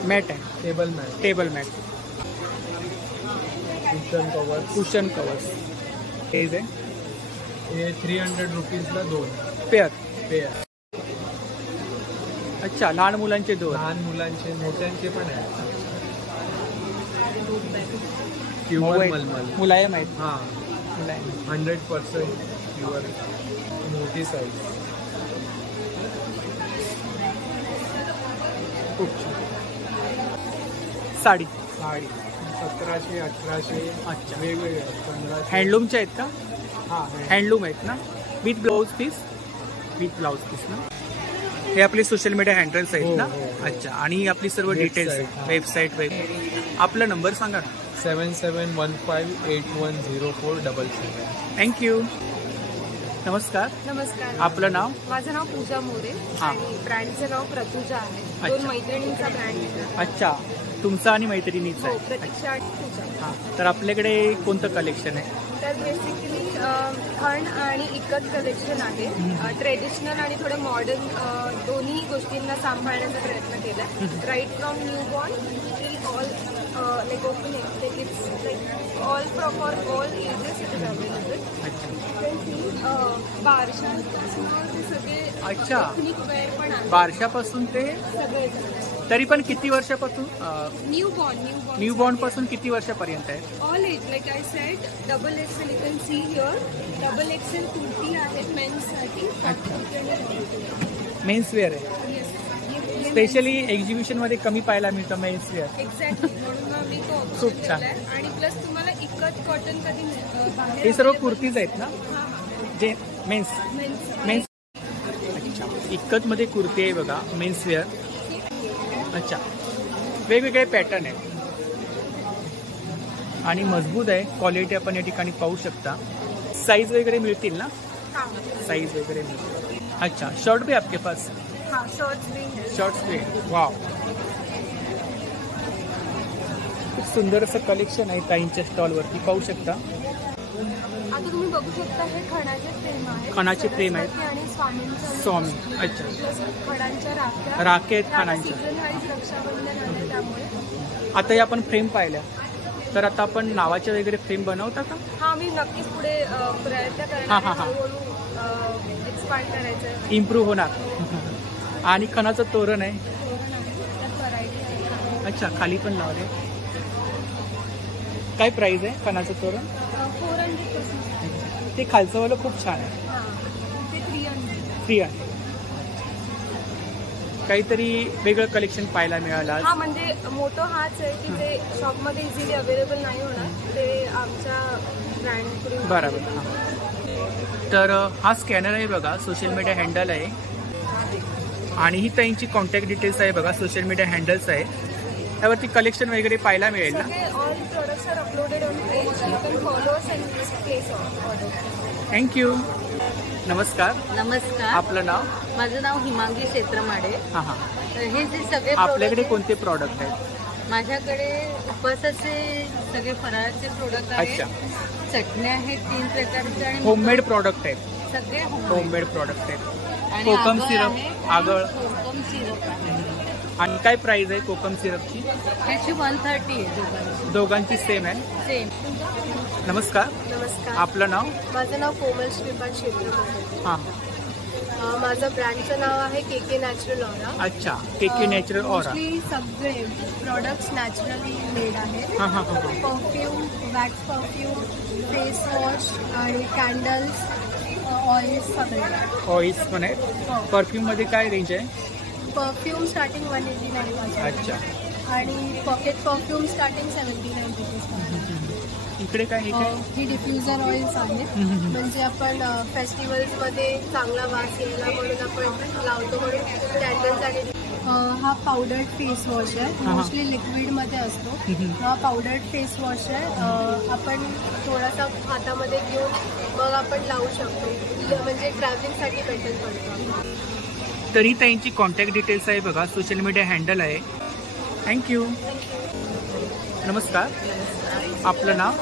मॅट आहे. Table mat. Table mat. Cushion cover. Cushion covers. हेज आहे. हे 300 रुपीजला 2 पेअर. पेअर. अच्छा, लहान मुलांचे 2. लहान मुलांचे, मोठ्यांचे पण आहेत. प्युअर मलमल. मुलायम आहेत. हां, मुलायम. 100% प्युअर. मोठी साईज. खूप छान. साडी. साडी 1700, 1800. अच्छा. वेगवेगळे 1500. हँडलूमच्या आहेत का? हां, हँडलूम आहेत ना, with blouse piece. With blouse piece ना. हे आपले सोशल मीडिया हँडल्स आहेत ना. अच्छा. आणि आपली सर्व डिटेल्स वेबसाईट आपला नंबर सांगा ना. 7715810477. थँक्यू. नमस्कार. नमस्कार. आपलं नाव? माझं नाव पूजा मोरे आणि ब्रँडचं नाव प्रतुजा आहे. 2 मैत्रिणींचा ब्रँड आहे. अच्छा, तुमचा आणि मैत्रिणीचा आहे. प्रतीक्षा आणि पूजा. हां, तर आपल्याकडे कोणतं कलेक्शन आहे? तर बेसिकली खण आणि इकत कलेक्शन आहे. ट्रेडिशनल आणि थोडं मॉडर्न दोन्ही गोष्टींना सांभाळण्याचा प्रयत्न केला. Right from newborn till all like open it's like all for all ages it is available. बारशापासून ते सगळे एथनिक वेअर पण आहे. बारशापासून ते सगळे तरी पण किती वर्षापासून? न्यू बॉर्न पासून किती वर्षापर्यंत आहे? All age like I said XXL you can see here. XXL kurti आहेत मेन्ससाठी. मेन्स वेअर आहे. स्पेशली एक्झिबिशन मध्ये कमी पाहायला मिळतं मेन्स वेअर. एक्झॅक्टली, म्हणून मग मी तो खूप छान. आणि प्लस तुम्हाला इकत कॉटन कधी हे सर्व कुर्तीज आहेत ना, जे मेन्स. अच्छा, इकत मध्ये कुर्ती आहे बघा, मेन्स वेअर. अच्छा, वेगवेगळे पॅटर्न आहेत आणि मजबूत आहे. क्वालिटी आपण या ठिकाणी पाहू शकता. साईज वगैरे मिळतील ना? साईज वगैरे मिळतील. अच्छा, शर्ट भी आपके पास? शॉर्ट्स भी. वाव, खूप सुंदर असं कलेक्शन आहे ताईंच्या स्टॉलवरती पाहू शकता. आता तुम्ही बघू शकता हे खणाचे फ्रेम आहेत. खणाचे फ्रेम आहेत आणि स्वामी. अच्छा, खणांच्या राखे आहेत खणांच्या. रक्षाबंधन आहे त्यामुळे. आता हे आपण फ्रेम पाहिल्या, तर आता आपण नावाच्या वगैरे फ्रेम बनवता का? हा, मी नक्कीच पुढे प्रयत्न करणार. हळूहळू एक्सपांड करायचं, इम्प्रूव्ह होणार. आणि खणाचं तोरण आहे. अच्छा, खाली पण लावले. काय प्राइस आहे खणाचं तोरण? 400. ते खालचं वालं खूप छान आहे. ते 300. 300. काहीतरी वेगळं कलेक्शन पाहायला मिळालं. हा, म्हणजे मोठं हाच आहे की ते शॉपमध्ये इझिली अवेलेबल नाही होणार. ते आमच्या ब्रँड. बरोबर. हां, तर हा स्कॅनर आहे बघा, सोशल मीडिया हँडल आहे. आणि ही त्यांची कॉन्टॅक्ट डिटेल्स आहे बघा, सोशल मीडिया हँडल्स आहे. त्यावरती कलेक्शन वगैरे पाहायला मिळेल ना. थँक्यू. नमस्कार. नमस्कार. आपलं नाव? माझं नाव हिमांगी क्षेत्रमाडे. हां हां. हे जे सगळे आपल्याकडे कोणते प्रॉडक्ट आहेत? माझ्याकडे उपवासाचे सगळे फराळाचे प्रोडक्ट आहेत. अच्छा. चटण्या आहेत 3 प्रकारच्या आणि होममेड प्रॉडक्ट आहेत. सगळे होममेड प्रॉडक्ट आहेत. आणि कोकम आगळ सिरप, आहे, आगळ. कोकम सिरप आहे. आणि काय प्राइस आहे कोकम सिरपची? त्याची 130 आहे दोघांची सेम आहे. सेम. नमस्कार. नमस्कार. आपलं नाव? माझं नाव कोमल श्रीपाद शिंदे. हां. माझं ब्रँडचं नाव आहे के नॅचरल ऑरा. अच्छा. के नॅचरल ऑरा. मोस्टली सगळे प्रोडक्ट्स नॅचरली मेड आहेत. हां हां हां. Perfume, wax perfume, face wash आणि कॅन्डल्स, ऑइल्स सगळे. ऑइल्स पण आहेत. परफ्यूममध्ये काय रेंज आहे? परफ्यूम स्टार्टिंग 189 पासून. अच्छा. आणि पॉकेट परफ्यूम स्टार्टिंग 79 रुपीज. इकडे काय? ही डिफ्युजर ऑइल्स आहेत. म्हणजे आपण फेस्टिवल्समध्ये चांगला वास यायला म्हणून आपण लावतो म्हणून कॅन्डल्स. आणि हा पावडर्ड फेस वॉश आहे. मोस्टली लिक्विडमध्ये असतो. हा पावडर्ड फेस वॉश आहे. आपण थोडासा हातामध्ये घेऊन मग आपण लावू शकतो. म्हणजे ट्रॅव्हलिंगसाठी बेटर पडतो. तरी त्यांची कॉन्टॅक्ट डिटेल्स आहे बघा. सोशल मीडिया हँडल आहे. थँक्यू. नमस्कार. आपलं नाव?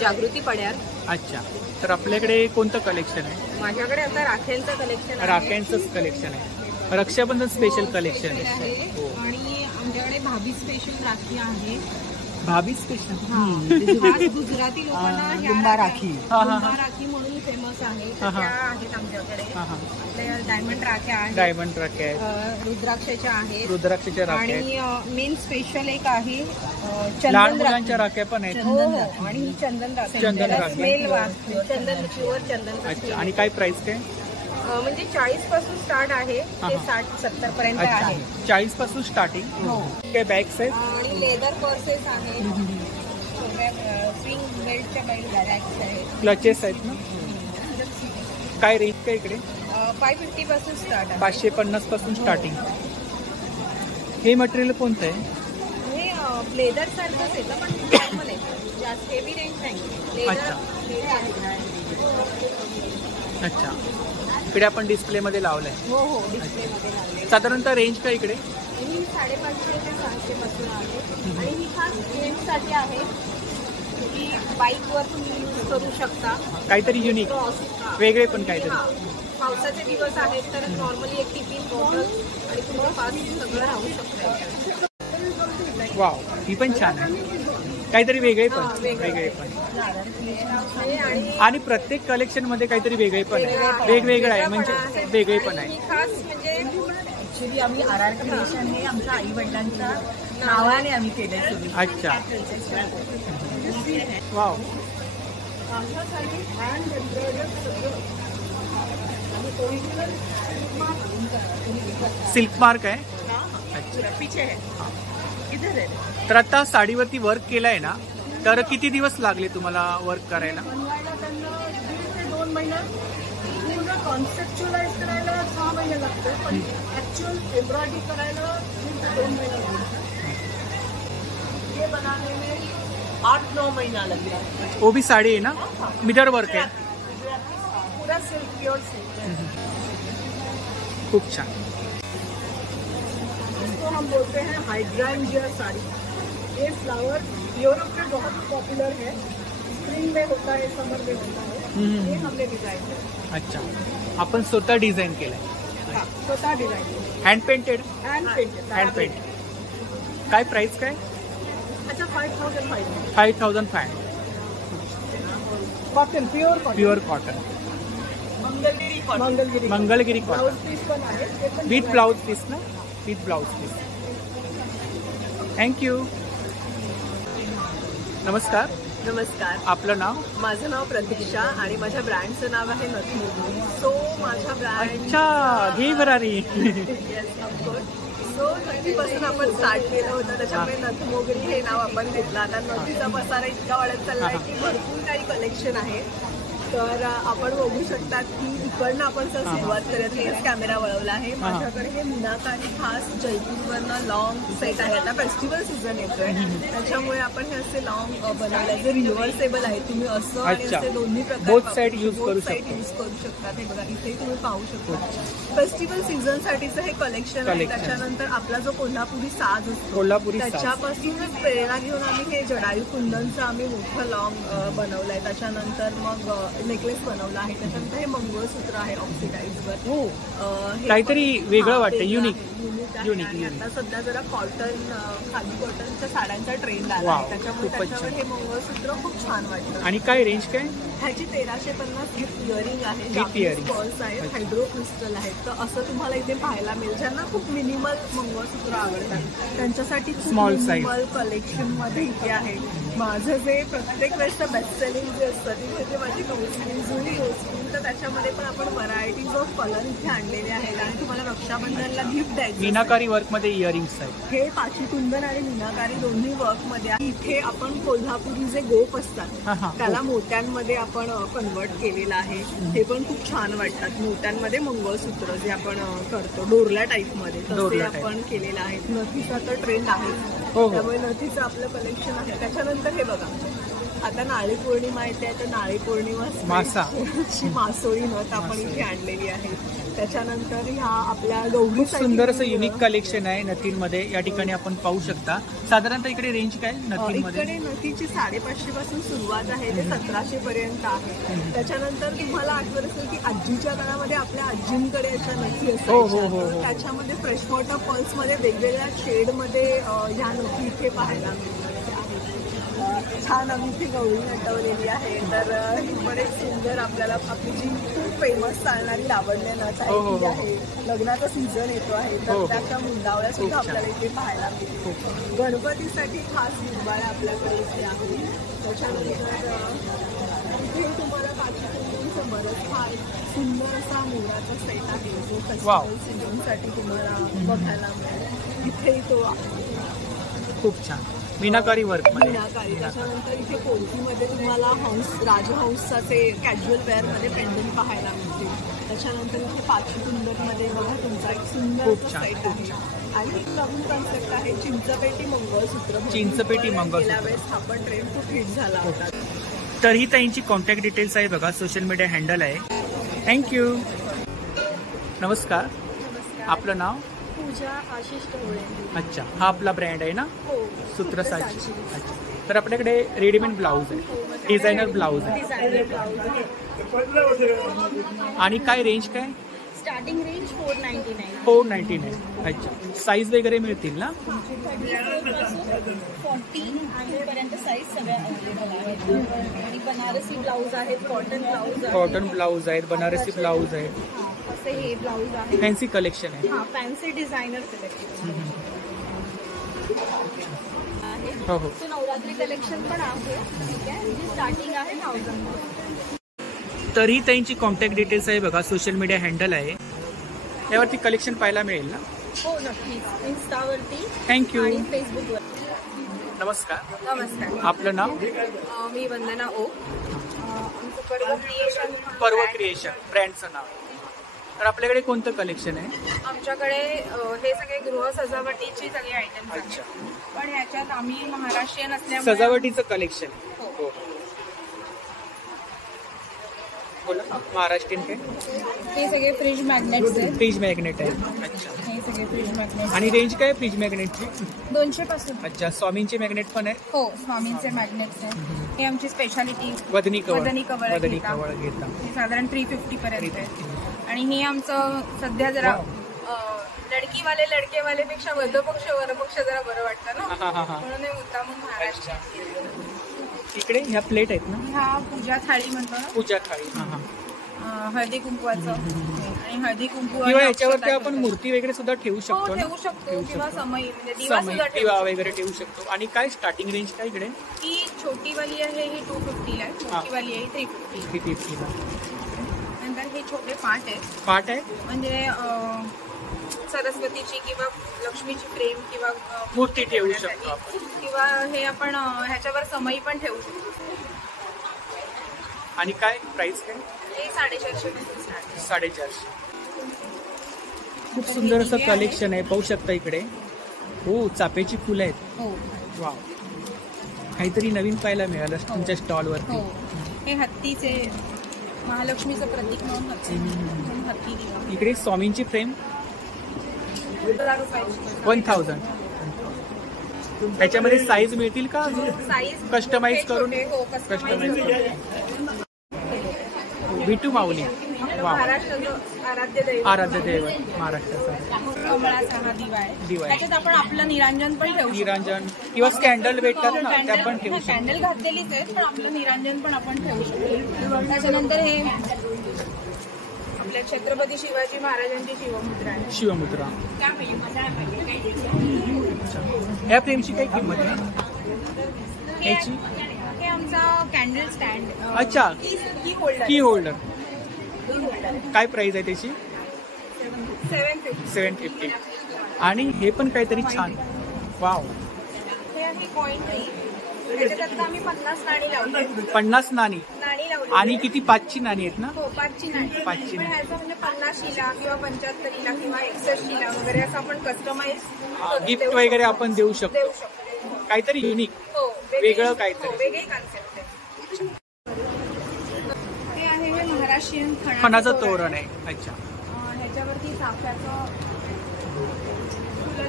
जागृती पड्याल. अच्छा. तर आपल्याकडे कोणतं कलेक्शन आहे? माझ्याकडे आता राखेलचं कलेक्शन आहे. राख्यांचंच कलेक्शन आहे. रक्षाबंधन स्पेशल कलेक्शन आहे. आणि आमच्याकडे भाभी स्पेशल राखी आहे. भाभी स्पेशल? गुजराती लोकांना लिंबा राखी. लिंबा राखी म्हणून फेमस आहे. त्या आहेत आमच्याकडे. आपल्या डायमंड राख्या आहेत. डायमंड राख्या आहेत. रुद्राक्षाच्या आहेत. रुद्राक्षाच्या राख्या आहेत. आणि मेन स्पेशल एक आहे लहान चंदन मुलांच्या राख्या पण आहेत. हो हो. आणि ही चंदन राखी. चंदन राखी. स्मेल चंदन, प्युअर चंदन. अच्छा. आणि काय प्राइस काय? म्हणजे 40 पासून स्टार्ट आहे ते 60-70 पर्यंत आहे. 40 पासून स्टार्टिंग. हो. काय बॅग्स आहेत? आणि लेदर पर्सेस आहेत. स्विंग बेल्टच्या बॅग्स आहेत. क्लचेस आहेत ना? काय रेंज काय इकडे? 550 पासून स्टार्ट आहे. 550 पासून स्टार्टिंग. हे मटेरियल कोणतं आहे? हे लेदर सारखंच येतं पण नॉर्मल आहे. जास्त हेवी रेंज नाही. अच्छा. लेदर. अच्छा. इकडे आपण डिस्प्लेमध्ये लावलंय. हो हो. डिस्प्लेमध्ये लावले. साधारणतः रेंज काय इकडे? ही 550 ते 600 पासून आहे. आणि ही खास गेम्ससाठी आहे. की बाईकवर तुम्ही यूज करू शकता. काहीतरी युनिक, वेगळे पण काहीतरी. पावसाचे दिवस आहेत तर नॉर्मली एक टिफिन बॉटल आणि तुमचं पास सगळं राहू शकतं. वाव. ही पण छान आहे. काहीतरी वेगळे पण. वेगळे पण. आणि प्रत्येक कलेक्शन मध्ये काहीतरी वेगळे पण आहे. वेगवेगळं आहे म्हणजे वेगळे पण आहे. खास म्हणजे ऍक्च्युली आम्ही RR क्रिएशन हे आमच्या आई वडिलांच्या नावाने आम्ही केलंय सुरू. अच्छा. वाव. सिल्क मार्क आहे. तर आता साडीवरती वर्क केलाय ना, तर किती दिवस लागले तुम्हाला वर्क करायला? 2 महिन्यात. पूर्ण कॉन्सेप्च्युअलाइज करायला 6 महिने लागते. पण ऍक्च्युअल एम्ब्रॉयडरी करायला 2 महिने लागते. हे बनाने में 8-9 महीना लग गया. वो भी साड़ी है ना? मिरर वर्क है. पूरा सिल्क, प्योर सिल्क. खूप छान. इसको हम बोलते हैं हाइड्रेंजिया साड़ी. ये फ्लावर यूरोप में बहुत पॉपुलर है. स्प्रिंग में होता है, समर में होता है. ये हमने डिजाइन किया. अच्छा. आपण स्वतः डिझाईन केलंय. स्वतः design. Hand painted? Hand paint. काय प्राइस काय? अच्छा. 5,500. 5,500. Cotton, pure cotton. Pure cotton. Mangalagiri. Mangalagiri blouse cotton. Piece पण आहे. ते पण विथ ब्लाउज पीस ना? With blouse piece. थँक्यू. नमस्कार. नमस्कार. आपलं नाव? माझं नाव प्रतीक्षा आणि माझ्या ब्रँडचं नाव आहे नथमोगरी. सो माझ्या ब्रँड. अच्छा. घे भरारी. Yes, of course. सो नथीपासून आपण स्टार्ट केलं होतं, त्याच्यामुळे नथमोगरी हे नाव आपण घेतलं. आता नथीचा पसारा इतका वाढत चाललाय की भरपूर काही कलेक्शन आहे. तर आपण बघू शकतात की इकडनं आपण जर सुरुवात करत हेच कॅमेरा वळवला आहे. माझ्याकडे हे मीनाकारी खास जयपूरवरनं लॉंग सेट आहे. आता फेस्टिवल सीझन येतोय त्याच्यामुळे आपण हे असे लॉंग बनवले जे रिव्हर्सेबल आहे. तुम्ही असं आणि असे दोन्ही प्रकार यूज करू शकता. हे बघा इथे तुम्ही पाहू शकता फेस्टिवल सीझन साठीचं हे कलेक्शन आहे. त्याच्यानंतर आपला जो कोल्हापुरी साज असतो त्याच्यापासूनच प्रेरणा घेऊन आम्ही हे जडायू कुंदनचं आम्ही मोठं लॉंग बनवलंय. त्याच्यानंतर मग नेकलेस बनवला आहे. त्याच्यानंतर हे मंगळसूत्र आहे ऑक्सिडाईजवर. काहीतरी वेगळं वाटतं, युनिक आहे. आता सध्या जरा कॉटन खादी कॉटनच्या साड्यांचा ट्रेंड आला आहे त्याच्यामुळे त्याच्यावर हे मंगळसूत्र खूप छान वाटतं. आणि काय रेंज काय ह्याची 1350 इयरिंग आहे. पर्स आहेत, हायड्रो क्रिस्टल आहेत. तर असं तुम्हाला इथे पाहायला मिळेल. ज्यांना खूप मिनिमल मंगळसूत्र आवडतात त्यांच्यासाठी स्मॉल मिनिमल कलेक्शन मध्ये इथे आहे. माझं जे प्रत्येक वेळेचं बेस्ट सेलिंग जे असतं तिथे माझी कौन्सिलिंग जुनी गोष्टी तर त्याच्यामध्ये पण आपण व्हरायटीज ऑफ कलर इथे आणलेले आहेत आणि तुम्हाला रक्षाबंधनला गिफ्ट द्यायचं. मीनाकारी वर्क मध्ये इयरिंग्स आहेत. हे पाची कुंदन आणि मीनाकारी दोन्ही वर्क मध्ये आहे. इथे आपण कोल्हापुरी जे गोप असतात त्याला मोत्यांमध्ये आपण कन्वर्ट केलेलं आहे. हे पण खूप छान वाटतात. मोत्यांमध्ये मंगळसूत्र जे आपण करतो डोरला टाईप मध्ये तसे आपण केलेलं आहे. नथीचा तर ट्रेंड आहे त्यामुळे नथीचं आपलं कलेक्शन आहे. त्याच्यानंतर हे बघा आता नारळी पौर्णिमा येते तर नारळी पौर्णिमा मासोळी नथ आपण इथे आणलेली आहे. त्याच्यानंतर ह्या आपल्या गौरी सुंदर असं युनिक कलेक्शन आहे नथींमध्ये. या ठिकाणी आपण पाहू शकता. साधारणतः इकडे रेंज काय नथींमध्ये? इकडे नथीची 550 पासून सुरुवात आहे ते 1700 पर्यंत आहे. त्याच्यानंतर तुम्हाला आठवत असेल की आजीच्या काळामध्ये आपल्या आजींकडे अशा नथी असतात. त्याच्यामध्ये फ्रेश वॉटर पर्ल्स मध्ये वेगवेगळ्या शेड मध्ये ह्या नथी इथे पाहायला मिळतात. छान आम्ही इथे गौरी नटवलेली आहे. तर ही बरेच सुंदर आपल्याला आपली जी खूप फेमस चालणारी लावण्य नथ आहे ती आहे. लग्नाचा सीझन येतो आहे तर त्याच्या मुंडावळ्या सुद्धा आपल्याला इथे पाहायला मिळते. गणपतीसाठी खास मुंबाळ्या आपल्याकडे इथे आहे. त्याच्यानंतर इथे तुम्हाला काचीकुंदनचं बरंच हा सुंदर असा मोराचा सेट आहे जो फेस्टिवल सीझनसाठी तुम्हाला बघायला मिळेल. इथेही तो आहे. खूप छान मीनाकारी वर्क मीनाकारी. त्याच्यानंतर इथे कोलकीमध्ये तुम्हाला राजहंसाचे कॅज्युअल वेअर मध्ये पेंडंट पाहायला मिळते. त्याच्यानंतर इथे पाची कुंदनमध्ये बघा तुमचा एक सुंदर सेट आहे. आणि एक नवीन कन्सेप्ट आहे चिंचपेटी मंगळसूत्र. चिंचपेटी मंगळसूत्र गेल्या वेळेस हा पण ट्रेंड खूप हिट झाला होता. तर ही त्यांची कॉन्टॅक्ट डिटेल्स आहे बघा. सोशल मीडिया हँडल आहे. थँक्यू. नमस्कार. आपलं नाव? पूजा आशिष ढवळे. अच्छा, हा आपला ब्रँड आहे ना? हो, सूत्रसाची. अच्छा, तर आपल्याकडे रेडीमेड ब्लाऊज आहे, डिझायनर ब्लाऊज आहे. आणि काय रेंज काय? Starting range 499. 499. अच्छा, साईज वगैरे मिळतील ना? 40 पर्यंत साईज सगळ्या अवेलेबल आहेत. आणि बनारसी ब्लाऊज आहेत, कॉटन ब्लाऊज आहेत, बनारसी ब्लाऊज आहेत. असे हे ब्लाऊज आहे. फॅन्सी कलेक्शन आहे. हा, फॅन्सी डिझायनर कलेक्शन हो. तो नवरात्री कलेक्शन पण आहे. ठीक आहे, जी स्टार्टिंग आहे 1000. तरी त्यांची कॉन्टॅक्ट डिटेल्स आहे बघा. सोशल मीडिया हँडल आहे. यावरती कलेक्शन पाहायला मिळेल ना? हो, नक्कीच. इन्स्टावरती, थँक्यू. आणि फेसबुकवर. नमस्कार. आपलं नाव? मी वंदना ओ. पर्व क्रिएशन ब्रँडचं नाव. तर आपल्याकडे कोणतं कलेक्शन आहे? आमच्याकडे हे सगळे गृह सजावटीची सगळे आयटम्स आहेत. पण ह्याच्यात आम्ही महाराष्ट्रीयन असल्यामुळे सजावटीचं कलेक्शन. हो, बोला. महाराष्ट्रीयन काय? हे सगळे फ्रीज मॅग्नेट्स आहेत. फ्रीज मॅग्नेट आहे. अच्छा, हे सगळे फ्रीज मॅग्नेट. आणि रेंज काय फ्रीज मॅग्नेटची? 200 पासून. अच्छा, स्वामींचे मॅग्नेट पण आहे? हो, स्वामींचे मॅग्नेट्स आहेत. हे आमची स्पेशालिटी वदनी कवळ घेता. हे साधारण 350 पर्यंत आहे. आणि हे आमचं सध्या जरा लडकेवाले पेक्षा वरपक्ष जरा बरं वाटतं ना, म्हणून हे मुद्दामून महाराष्ट्र. इकडे ह्या प्लेट आहेत ना? ह्या पूजा थाळी म्हणतो ना, पूजा थाळी. हळदी कुंकवाचं. आणि हळदी कुंकू किंवा याच्यावरती आपण मूर्ती वगैरे सुद्धा ठेवू शकतो. ठेवू शकतो. किंवा समई म्हणजे दिवा वगैरे ठेवू शकतो. आणि काय स्टार्टिंग रेंज काय इकडे? ही छोटीवाली आहे, ही 250 ला आहे. मोठीवाली आहे 350 ला. नंतर हे छोटे पाट आहे म्हणजे सरस्वतीची किंवा लक्ष्मीची फ्रेम किंवा मूर्ती ठेवू शकतो. किंवा हे आपण ह्याच्यावर समई पण ठेवू शकतो. आणि काय प्राइस काय? हे 450 450. खूप सुंदर असं कलेक्शन आहे, पाहू शकता इकडे. हो, चाफ्याची फुलं आहेत. हो. वाव, काहीतरी नवीन पाहायला मिळालं तुमच्या स्टॉलवरती. हे हत्तीचे महालक्ष्मीचं प्रतीक म्हणून हत्ती दिलं. इकडे स्वामींची फ्रेम 1000. त्याच्यामध्ये साईज मिळतील का? साईज कस्टमाइज करून कस्टमाइज. विटू माऊली. आराध्य दैवत महाराष्ट्राचा कमळाचा हा दिवा आहे. त्याच्यात आपण आपलं निरांजन पण ठेवू शकतो. निरांजन किंवा कॅन्डल भेटतात ना, त्या पण ठेवू शकतो. कॅन्डल घातलेलीच आहे, पण आपलं निरांजन पण आपण ठेवू शकतो. त्याच्यानंतर हे आपल्या छत्रपती शिवाजी महाराजांची शिवमुद्रा आहे. शिवमुद्रा. या फ्रेमची काय किंमत आहे? याची हे आमचा कॅन्डल स्टँड. अच्छा, की होल्डर. काय प्राइस आहे त्याची? 750. आणि हे पण काहीतरी छान. वाव, हे आहे कॉइन ट्री. त्याच्यात आम्ही 50 नाणी लावतो. 50 नाणी लावतो. आणि किती? 5ची नाणी आहेत ना? हो, 5ची नाणी. 5ची पण ह्याचं म्हणजे 50ला किंवा 75ला किंवा 61ला वगैरे असं आपण कस्टमाइज गिफ्ट वगैरे आपण देऊ शकतो. काहीतरी युनिक, हो, वेगळं काहीतरी. वेगळी कॉन्सेप्ट आहे. हे आहे हे महाराष्ट्रीयन खणाचं तोरण आहे. अच्छा. ह्याच्यावरती चाफ्याचं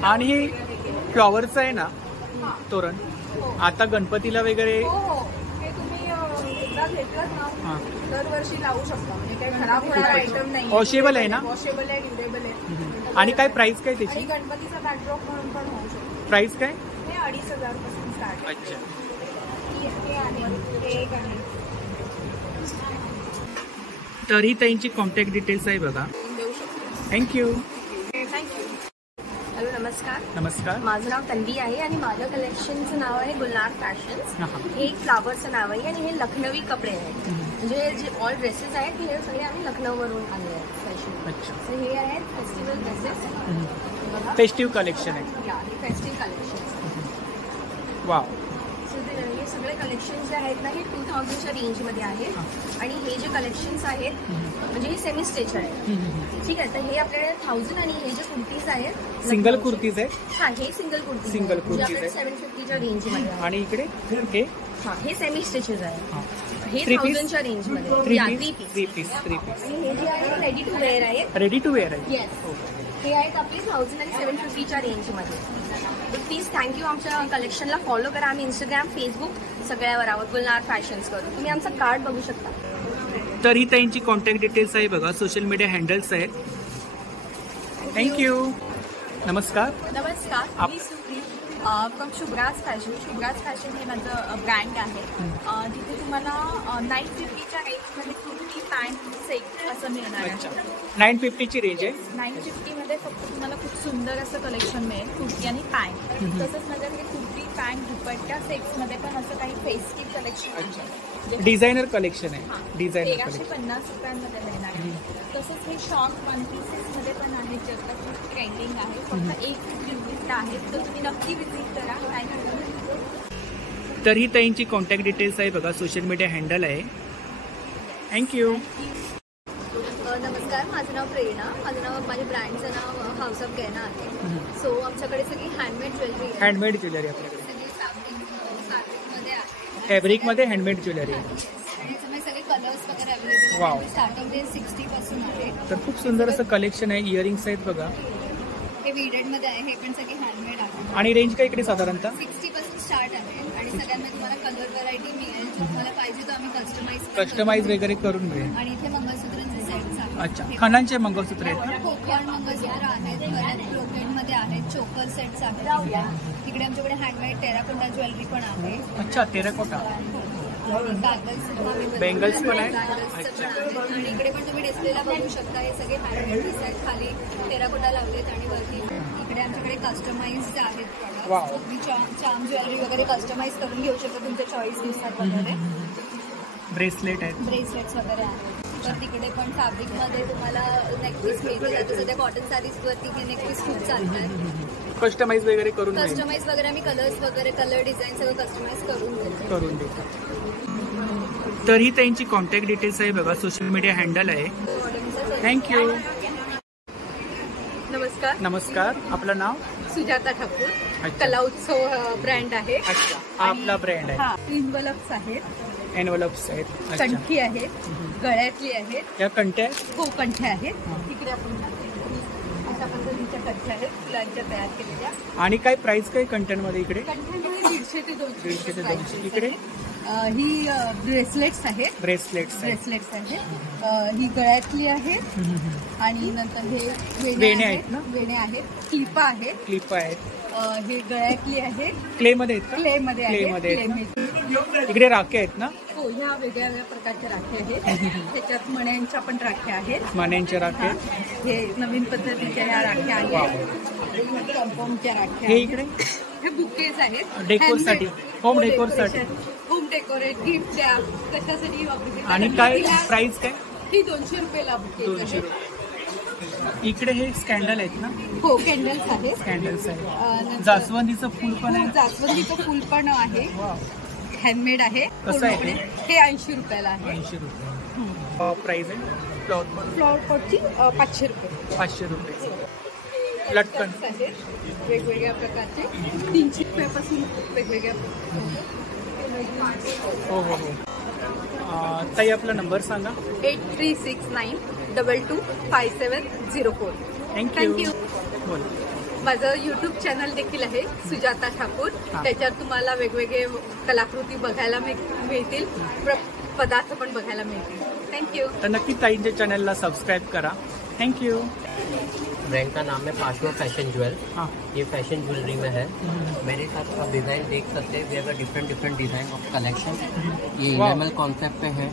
आणि हे फ्लॉवरचं आहे ना तोरण? आता गणपतीला वगैरे. हो, हे तुम्ही एकदा घेतलं ना दरवर्षी लावू शकता. म्हणजे काही खराब होणारा आयटम नाही. वॉशेबल आहे ना? वॉशेबल आहे, ड्युरेबल आहे. आणि काय प्राइस काय त्याची? आणि गणपतीचा बॅकड्रॉप म्हणून पण होऊ शकतो. प्राइस काय? हे 2500 पासून स्टार्ट. अच्छा. हे आहे, हे एक आहे. तरी त्यांची कॉन्टॅक्ट डिटेल्स आहे बघा. देऊ शकतो. थँक्यू. थँक्यू. हॅलो, नमस्कार. नमस्कार. माझं नाव तन्वी आहे आणि माझं कलेक्शनचं नाव आहे गुलनार फॅशन्स. हे एक फ्लावरचं नाव आहे आणि हे लखनवी कपडे आहेत. म्हणजे जे ऑल ड्रेसेस आहेत हे सगळे आम्ही लखनौवरून आणले आहेत फॅशन. अच्छा. हे आहेत फेस्टिवल ड्रेसेस. फेस्टिव्ह कलेक्शन आहे. हे फेस्टिव्ह कलेक्शन. वाव. हे सगळे कलेक्शन जे आहेत ना हे 2000च्या रेंजमध्ये आहेत. आणि हे जे कलेक्शन्स आहेत म्हणजे हे सेमी स्टेच आहे. ठीक आहे. तर हे आपल्याकडे 1000 आणि हे जे कुर्तीज आहेत सिंगल कुर्तीज आहे. हा, हे सिंगल कुर्तीज. सिंगल कुर्तीज आहे 750च्या रेंजमध्ये. आणि इकडे हे हे सेमी स्टिचेस आहे. हे 1000च्या रेंजमध्ये. 3 पीस. आणि हे जे आहे रेडी टू वेअर आहे. रेडी टू वेअर आहे. येस. हे आहेत आपली 1000 आणि 750च्या रेंजमध्ये. तर प्लीज थँक्यू. आमच्या कलेक्शनला फॉलो करा. आम्ही इंस्टाग्राम, फेसबुक सगळ्यावर आहोत. गुलनार फॅशन्स करून. तुम्ही आमचं कार्ड बघू शकता. तर ही त्यांची कॉन्टॅक्ट डिटेल्स आहे बघा. सोशल मीडिया हँडल्स आहेत. थँक्यू. नमस्कार. नमस्कार. मी Supri from Shubhraj fashion. Shubhraj fashion हे माझं ब्रँड आहे. तिथे तुम्हाला 950च्या रेंजमध्ये कुर्ती, पॅन्ट, सेट असं मिळणार आहे. 950ची रेंज आहे. 950मध्ये फक्त तुम्हाला खूप सुंदर असं कलेक्शन मिळेल, कुर्ती आणि पॅन्ट. तसंच माझ्याकडे कुर्ती, पॅन्ट, दुपट्टा सेट्समध्ये पण असं काही फेस्टिव्ह कलेक्शन आहे. डिझायनर कलेक्शन आहे. डिझायनर कलेक्शन 1350 रुपयांमध्ये मिळणार आहे. तसंच हे शॉर्ट 1 पीसेसमध्ये पण आहे, जे आता खूप ट्रेंडिंग आहे. फक्त एक विजिट आहे, तर तुम्ही नक्की विजिट करा. तर ही त्यांची कॉन्टॅक्ट डिटेल्स आहे बघा. सोशल मीडिया हँडल आहे. थँक्यू. नमस्कार. माझं नाव प्रेरणा. माझ्या ब्रँडचं नाव हाऊस ऑफ गहना आहे. सो आमच्याकडे सगळी हँडमेड ज्वेलरी आहे. हँडमेड ज्वेलरी आपल्याकडे. सगळी फॅब्रिकमध्ये आहे. फॅब्रिकमध्ये हँडमेड ज्वेलरी आहे. आणि त्याच्यामध्ये सगळे कलर्स वगैरे अवेलेबल वाव. आहे. स्टार्टिंग रेंज 60 पासून आहे. तर खूप सुंदर असं कलेक्शन आहे. इयरिंग्स आहेत बघा. हे वीडेडमध्ये आहे. हे पण सगळे हँडमेड आहे. आणि रेंज काय इकडे साधारणतः 60 पासून स्टार्ट आहे. आणि सगळ्यांमध्ये तुम्हाला कलर व्हरायटी मिळेल. जो तुम्हाला पाहिजे तो आम्ही कस्टमाइज वगैरे करून मिळेल. आणि इथे मंगळसूत्रांचे सेट्स आहेत. अच्छा. खणांचे मंगळसूत्र आहेत. कोकण मंगळसूत्र आहेत. परत ब्रोकेडमध्ये आहेत. चोकर सेट्स आहेत. तिकडे आमच्याकडे हँडमेड टेराकोटा ज्वेलरी पण आहे. अच्छा. टेराकोटा. बेंगल्स पण आहे. आणि इकडे पण तुम्ही डिस्प्लेला बघू शकता. हे सगळे हँडमेड पीस आहेत. खाली टेराकोटा लावलेत आणि वरती इकडे आमच्याकडे कस्टमाइज्ड आहेत प्रॉडक्ट. तुम्ही चार्म ज्वेलरी वगैरे कस्टमाइज करून घेऊ शकता तुमच्या चॉईसनुसार वगैरे. ब्रेसलेट आहेत. ब्रेसलेट्स वगैरे आहेत. तर तिकडे पण फॅब्रिकमध्ये तुम्हाला नेकपीस मिळतील. आता सध्या कॉटन साडीजवरती हे नेकपीस खूप चालत आहेत. कस्टमाइज वगैरे करून मिळेल. कस्टमाइज वगैरे आम्ही कलर्स वगैरे कलर डिझाईन सगळं कस्टमाइज करून देतो. तर ही त्यांची कॉन्टॅक्ट डिटेल्स आहे बघा, सोशल मीडिया हँडल आहे. थँक्यू. नमस्कार. नमस्कार. आपलं नाव? सुजाता ठाकूर. कला उत्सव ब्रँड आहे. अच्छा, हा आपला ब्रँड आहे. एनवलप्स आहेत. एनवलप्स आहेत. कंठी आहेत, गळ्यातली आहेत. या कंठ्या? हो, कंठ्या आहेत. तिकडे आपण अशा पद्धतीच्या कंठ्या आहेत फुलांच्या तयार केलेल्या. आणि काय प्राइस काय कंठ्यांमध्ये इकडे? कंठ्यांमध्ये 150 ते 200. इकडे ही ब्रेसलेट्स आहेत. ब्रेसलेट्स आहेत. ही गळ्यातली आहेत. आणि नंतर हे वेणे आहेत ना? वेणे आहेत. क्लिपा आहेत. हे गळ्यातली आहेत. क्ले मध्ये आहेत. इकडे राखे आहेत ना? हो, ह्या वेगळ्या वेगळ्या प्रकारच्या राख्या आहेत. त्याच्यात मण्यांच्या पण राख्या आहेत. मण्यांच्या राख्या. हे नवीन पद्धतीच्या ह्या राख्या आहेत. कॉम्पाऊंडच्या राख्या. हे इकडे हे बुकेज आहेत. डेकोरसाठी, होम डेकोरसाठी. होम डेकोरेट, गिफ्ट द्या, कशासाठी वापरू. आणि काय प्राइस काय? ही 200 रुपयाला बुकेज. 200. इकडे हे स्कॅन्डल आहेत ना? हो, कॅन्डल्स आहेत. कॅन्डल्स आहे. जास्वंदीचं फूल पण आहे. जास्वंदीचं फूल पण आहे. हँडमेड आहे. कसं आहे हे 80 रुपयाला आहे. 80 रुपये प्राइस आहे. फ्लॉवर पॉटची 500 रुपये. 500 रुपये. लटकन वेगवेगळ्या प्रकारचे 300 रुपयापासून वेगवेगळ्या. हो हो हो. ताई आपला नंबर सांगा. 8369225704. थँक्यू. बोल. माझं यूट्यूब चॅनल देखील आहे सुजाता ठाकूर. त्याच्यात तुम्हाला वेगवेगळे कलाकृती बघायला मिळतील, पदार्थ पण बघायला मिळतील. थँक्यू. तर नक्की ताईंच्या चॅनलला सबस्क्राईब करा. थँक्यू. ब्रांड का नाम है पाशवा फैशन ज्वेल. ये फैशन ज्वेलरी में है. मेरे साथ आप डिज़ाइन देख सकते हैं. We have different design of collection. ये इनेमल कॉन्सेप्ट पे है.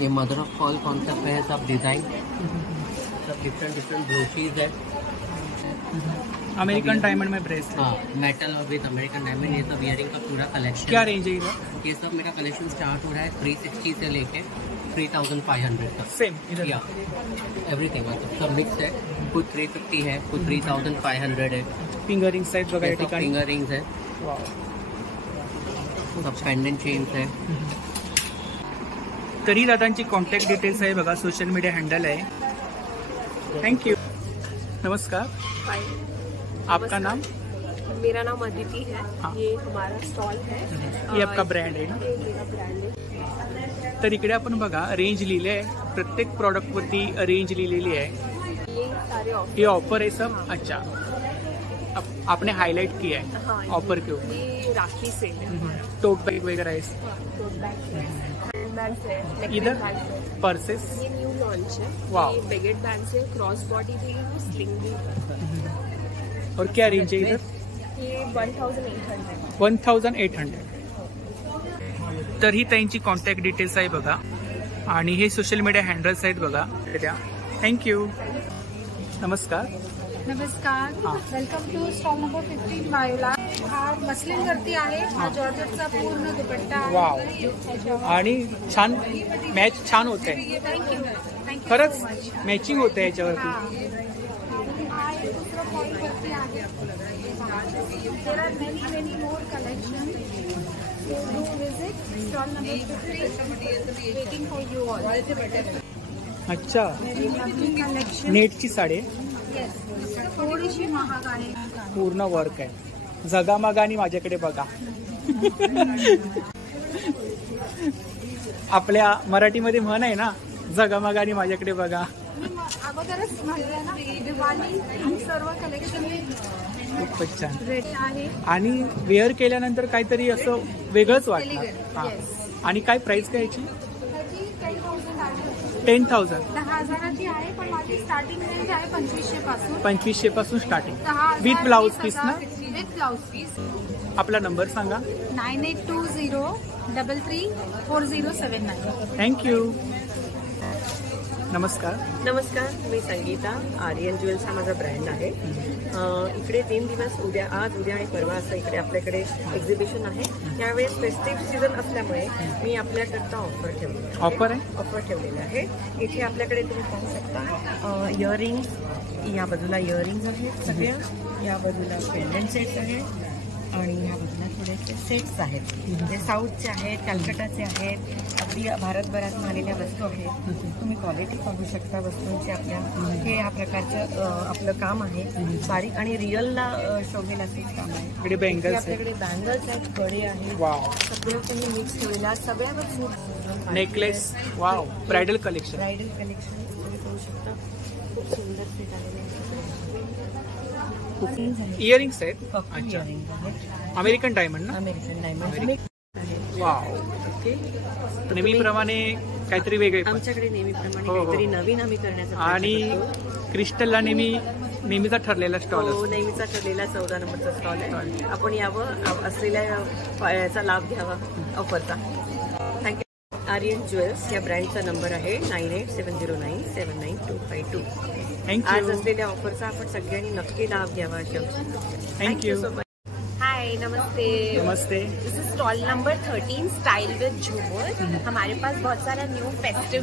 ये मदर ऑफ पॉल कॉन्सेप्ट पे है. सब डिज़ाइन, सब डिफरेंट ब्रोशीज है. अमेरिकन डायमंड में ब्रेसलेट. हाँ, मेटल और विद अमेरिकन डायमंड. ये सब इयरिंग का पूरा कलेक्शन. क्या रेंज है इधर? ये सब मेरा कलेक्शन स्टार्ट हो रहा है 360 से लेके 3500 तक. सेम इधर? या एवरीथिंग मतलब सब मिक्स है. कुछ 350 है, कुछ 3500 है. फिंगर रिंग्स आहेत बघा या ठिकाणी. फिंगर रिंग्स है. सब पेंडेंट चेन्स है. तरी दादांची कॉन्टॅक्ट डिटेल्स आहे बघा, सोशल मीडिया हँडल आहे. थँक्यू. नमस्कार. आपका नाम? मेरा नाम अदिति है. ये हमारा स्टॉल है. ये आपका ब्रँड आहे ना? ये मेरा ब्रँड है. तर इकडे आपण बघा रेंज लिहिले आहे. प्रत्येक प्रॉडक्ट वरती रेंज लिहिलेली आहे. ये सारे ऑफर. ये ऑफर है सब. अच्छा, आपने हाईलाइट किया है ऑफर के ऊपर. ये राखी से है. टोट बैग वगैरह है. टोट बैग है, हैंडबैग्स है, इधर पर्सेस. ये न्यू लॉन्च है. वाह. ये बेगेट बैग्स है, क्रॉस बॉडी भी है, स्लिंग भी है. और क्या रेंज है इधर? ये 1800. 1800. तर ही त्यांची कॉन्टॅक्ट डिटेल्स आहे बघा. आणि हे सोशल मीडिया हँडल्स आहेत बघा. थँक्यू. नमस्कार. नमस्कार. Welcome to stall number 15 Mayola. हा मस्लिन वरती आहे. हा जॉर्जेटचा पूर्ण दुपट्टा आहे. आणि छान मॅच छान होत आहे. थँक्यू. खरंच मॅचिंग होत आहे याच्यावरती. दुसरं पॉईंट वरती आहे. There are many more collection. Do visit stall number 15. Waiting for you all. अच्छा, कलेक्शन. नेटची साडी. येस, थोडीशी महाग आहे. पूर्ण वर्क आहे. जगामगा आणि माझ्याकडे बघा. आपल्या मराठीमध्ये म्हण आहे ना, जगामगा आणि माझ्याकडे बघा. अगोदरच म्हणलं ना, दिवाळी आणि सर्व कलेक्शन खूपच छान रेट आहे. आणि वेअर केल्यानंतर काहीतरी असं वेगळंच वाटतं. आणि काय प्राइस काय याची? 10,000. 10,000ची आहे, पण माझी स्टार्टिंग रेंज आहे 2500 पासून. 2500 पासून स्टार्टिंग. विथ ब्लाउज पीस ना? With blouse piece. आपला नंबर सांगा. 9820334079. थँक्यू. नमस्कार. नमस्कार. मी संगीता. आर्यन ज्वेल्स हा माझा ब्रँड आहे. इकडे 3 दिवस उद्या, आज, उद्या आणि परवा असं इकडे आपल्याकडे एक्झिबिशन आहे. त्यावेळेस फेस्टिव्ह सीझन असल्यामुळे मी आपल्याकरता ऑफर ठेवलेली आहे. ऑफर आहे? ऑफर ठेवलेलं आहे. इथे आपल्याकडे तुम्ही पाहू शकता इयरिंग्स, या बाजूला इयरिंग्स आहेत सगळ्या, या बाजूला पेंडंट सेट्स आहेत आणि ह्या बाजूला थोडेसे सेट्स आहेत. ते साऊथचे आहेत, कलकत्ताचे आहेत, अगदी भारतभरातून आलेल्या वस्तू आहेत. तुम्ही क्वालिटी पाहू शकता वस्तूंची आपल्या. हे या प्रकारचं आपलं काम आहे, बारीक आणि रिअलला शोभेल असंच काम आहे. आपल्याकडे बँगल्स आहेत, कडे आहेत, सगळं तुम्ही मिक्स ठेवलेल्या सगळ्यावर food necklace. Wow, bridal collection. Bridal collection तुम्ही पाहू शकता. खूप सुंदर सेट आलेले आहेत. इयरिंग्स आहेत. अच्छा, अमेरिकन डायमंड ना? American diamond. Wow, okay. नेहमीप्रमाणे काहीतरी वेगळे आमच्याकडे नेहमीप्रमाणे काहीतरी नवीन आम्ही करण्याचा आणि क्रिस्टलला नेहमीचा ठरलेला स्टॉल. हो, नेहमीचा ठरलेला 14 नंबरचा स्टॉल आहे. आपण यावं, असलेल्या याचा लाभ घ्यावा ऑफरचा. थँक्यू. आर्यन ज्वेल्स या ब्रँडचा नंबर आहे 9870979252. आज असलेल्या ऑफरचा आपण सगळ्यांनी नक्की लाभ घ्यावा. Thank you so much. High, Namaste. Namaste. This is stall number 13 style विद झूमर. हमारे पास बहुत सारा न्यू फेस्टिव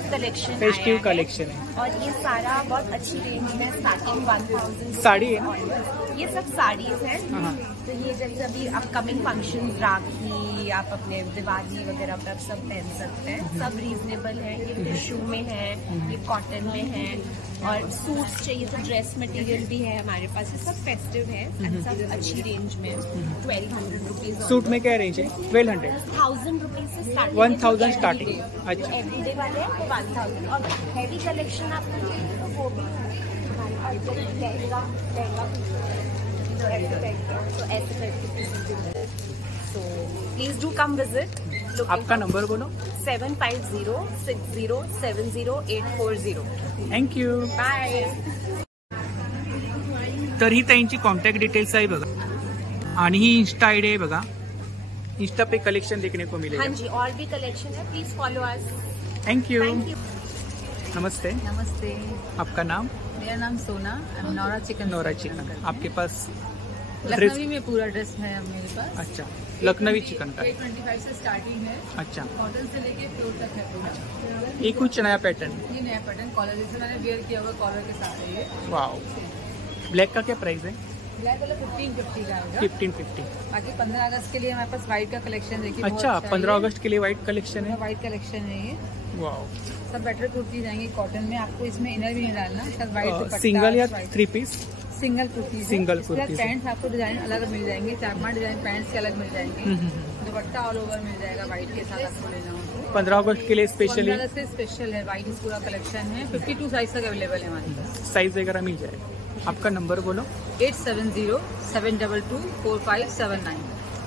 कलेक्शन है और ये सारा बहुत अच्छी रेंज में स्टार्टिंग 1000 साड़ी है ना? ये सब साड़ीज हैं. तो ये जैसे अभी अपकमिंग फंक्शन, राखी, आप अपने दिवाली वगैरह पर आप सब पहन सकते हैं. सब रीजनेबल है. ये टिश्यू में है, ये कॉटन में है और सूट्स चाहिए तो ड्रेस मटेरियल भी है हमारे पास. ये सब फेस्टिव है और सब अच्छी रेंज में. 1200 रुपीज. सूट में क्या रेंज है? 1200. 1000 रुपीज से स्टार्टिंग. 1000 स्टार्टिंग. अच्छा, एवरीडे वाले 1000. और हैवी कलेक्शन आपको चाहिए तो वो भी लहंगा तो ऐसे करके. So please do come visit. आपका नंबर बोलो. 7506070840. थँक्यू. बाय. तर ही त्यांची कॉन्टॅक्ट डिटेल्स आहे बघा. आणि ही इंस्टा आईडी है बघा. इंस्टा पे कलेक्शन देखने को मिलेगा. हाँ जी, और भी कलेक्शन है. Please follow us. Thank you. नमस्ते. नमस्ते. आपका नाम? मेरा नाम सोना. नौरा चिकन. नौरा चिकन. आपके पास लखनवी में पूरा ड्रेस है मेरे पास. अच्छा, लखनवी चिकन का. 25 से स्टार्टिंग है. अच्छा, कॉटन से लेके फ्लोर तक है पूरा. ये कुछ नया पैटर्न. ये नया पैटर्न कॉलर जैसे मैंने वेयर किया हुआ कॉलर के साथ है ये. वाओ. ब्लैक का क्या प्राइस है? ब्लैक वाला 1550 का आएगा. 1550. बाकी 15 अगस्त के लिए हमारे पास व्हाइट का कलेक्शन देखिए. अच्छा, 15 अगस्त के लिए व्हाइट कलेक्शन है. व्हाइट कलेक्शन है ये. वाओ. सब बेटर कुर्ती जाएंगी कॉटन में. आपको इसमें इनर भी नहीं डालना. व्हाइट सिंगल या 3 piece? Single kurti. Single kurti. Pants आपको डिजाइन अलग मिल जाएंगे. 4-5 डिजाइन पैंट्स के अलग मिल जाएंगे. दुपट्टा ऑल ओवर मिल जाएगा व्हाइट के साथ. आपको लेना हो 15 अगस्त के लिए स्पेशली. 15 से स्पेशल है. व्हाइट पूरा कलेक्शन है. 52 साइज तक अवेलेबल है हमारे पास. साइज वगैरह मिल जाएगा. आपका नंबर बोलो. 8707224579.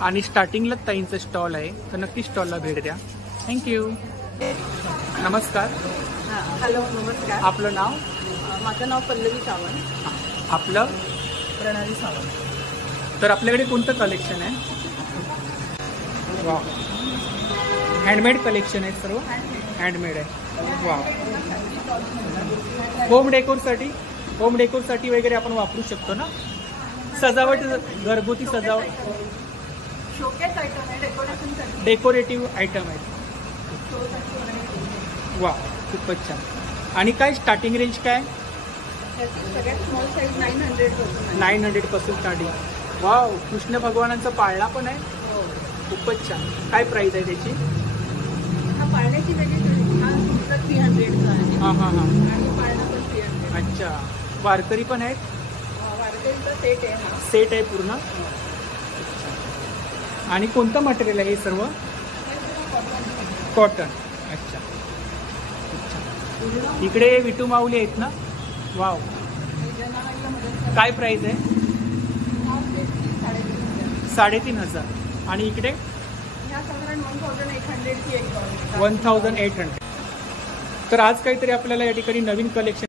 आणि स्टार्टिंगला ताईंचं स्टॉल आहे, तर नक्की स्टॉलला भेट द्या. थँक्यू. नमस्कार. हॅलो, नमस्कार. आपलं नाव? माझं नाव पल्लवी सावंत. आपलं? प्रणाली सावंत. तर आपल्याकडे कोणतं कलेक्शन आहे? वा, हँडमेड कलेक्शन आहे सर्व. हँडमेड आहे. वा. होम डेकोरसाठी वगैरे आपण वापरू शकतो ना. सजावट, घरगुती सजावट, शोकेस आयटम आहे. डेकोरेशनसाठी डेकोरेटिव्ह आयटम आहेत. वा, खूपच छान. आणि काय स्टार्टिंग रेंज काय? सगळ्यात स्मॉल साईज 900 पासून स्टार्टिंग. वाव. कृष्ण भगवानांचा पाळणा पण आहे. खूपच छान. काय प्राइस आहे त्याची? हा पाळण्याची वेगळी. हा 300 आहे. हां हां हां. आणि पाळणा पण 300. अच्छा, वारकरी पण आहेत. वारकरीचा सेट आहे. हा सेट आहे पूर्ण. आणि कोणतं मटेरियल आहे हे सर्व? कॉटन. अच्छा. इकडे विटू माऊली आहेत ना. वाव. काय प्राइस आहे? 3,500. आणि इकडे 1800. तर आज काहीतरी आपल्याला या ठिकाणी नवीन कलेक्शन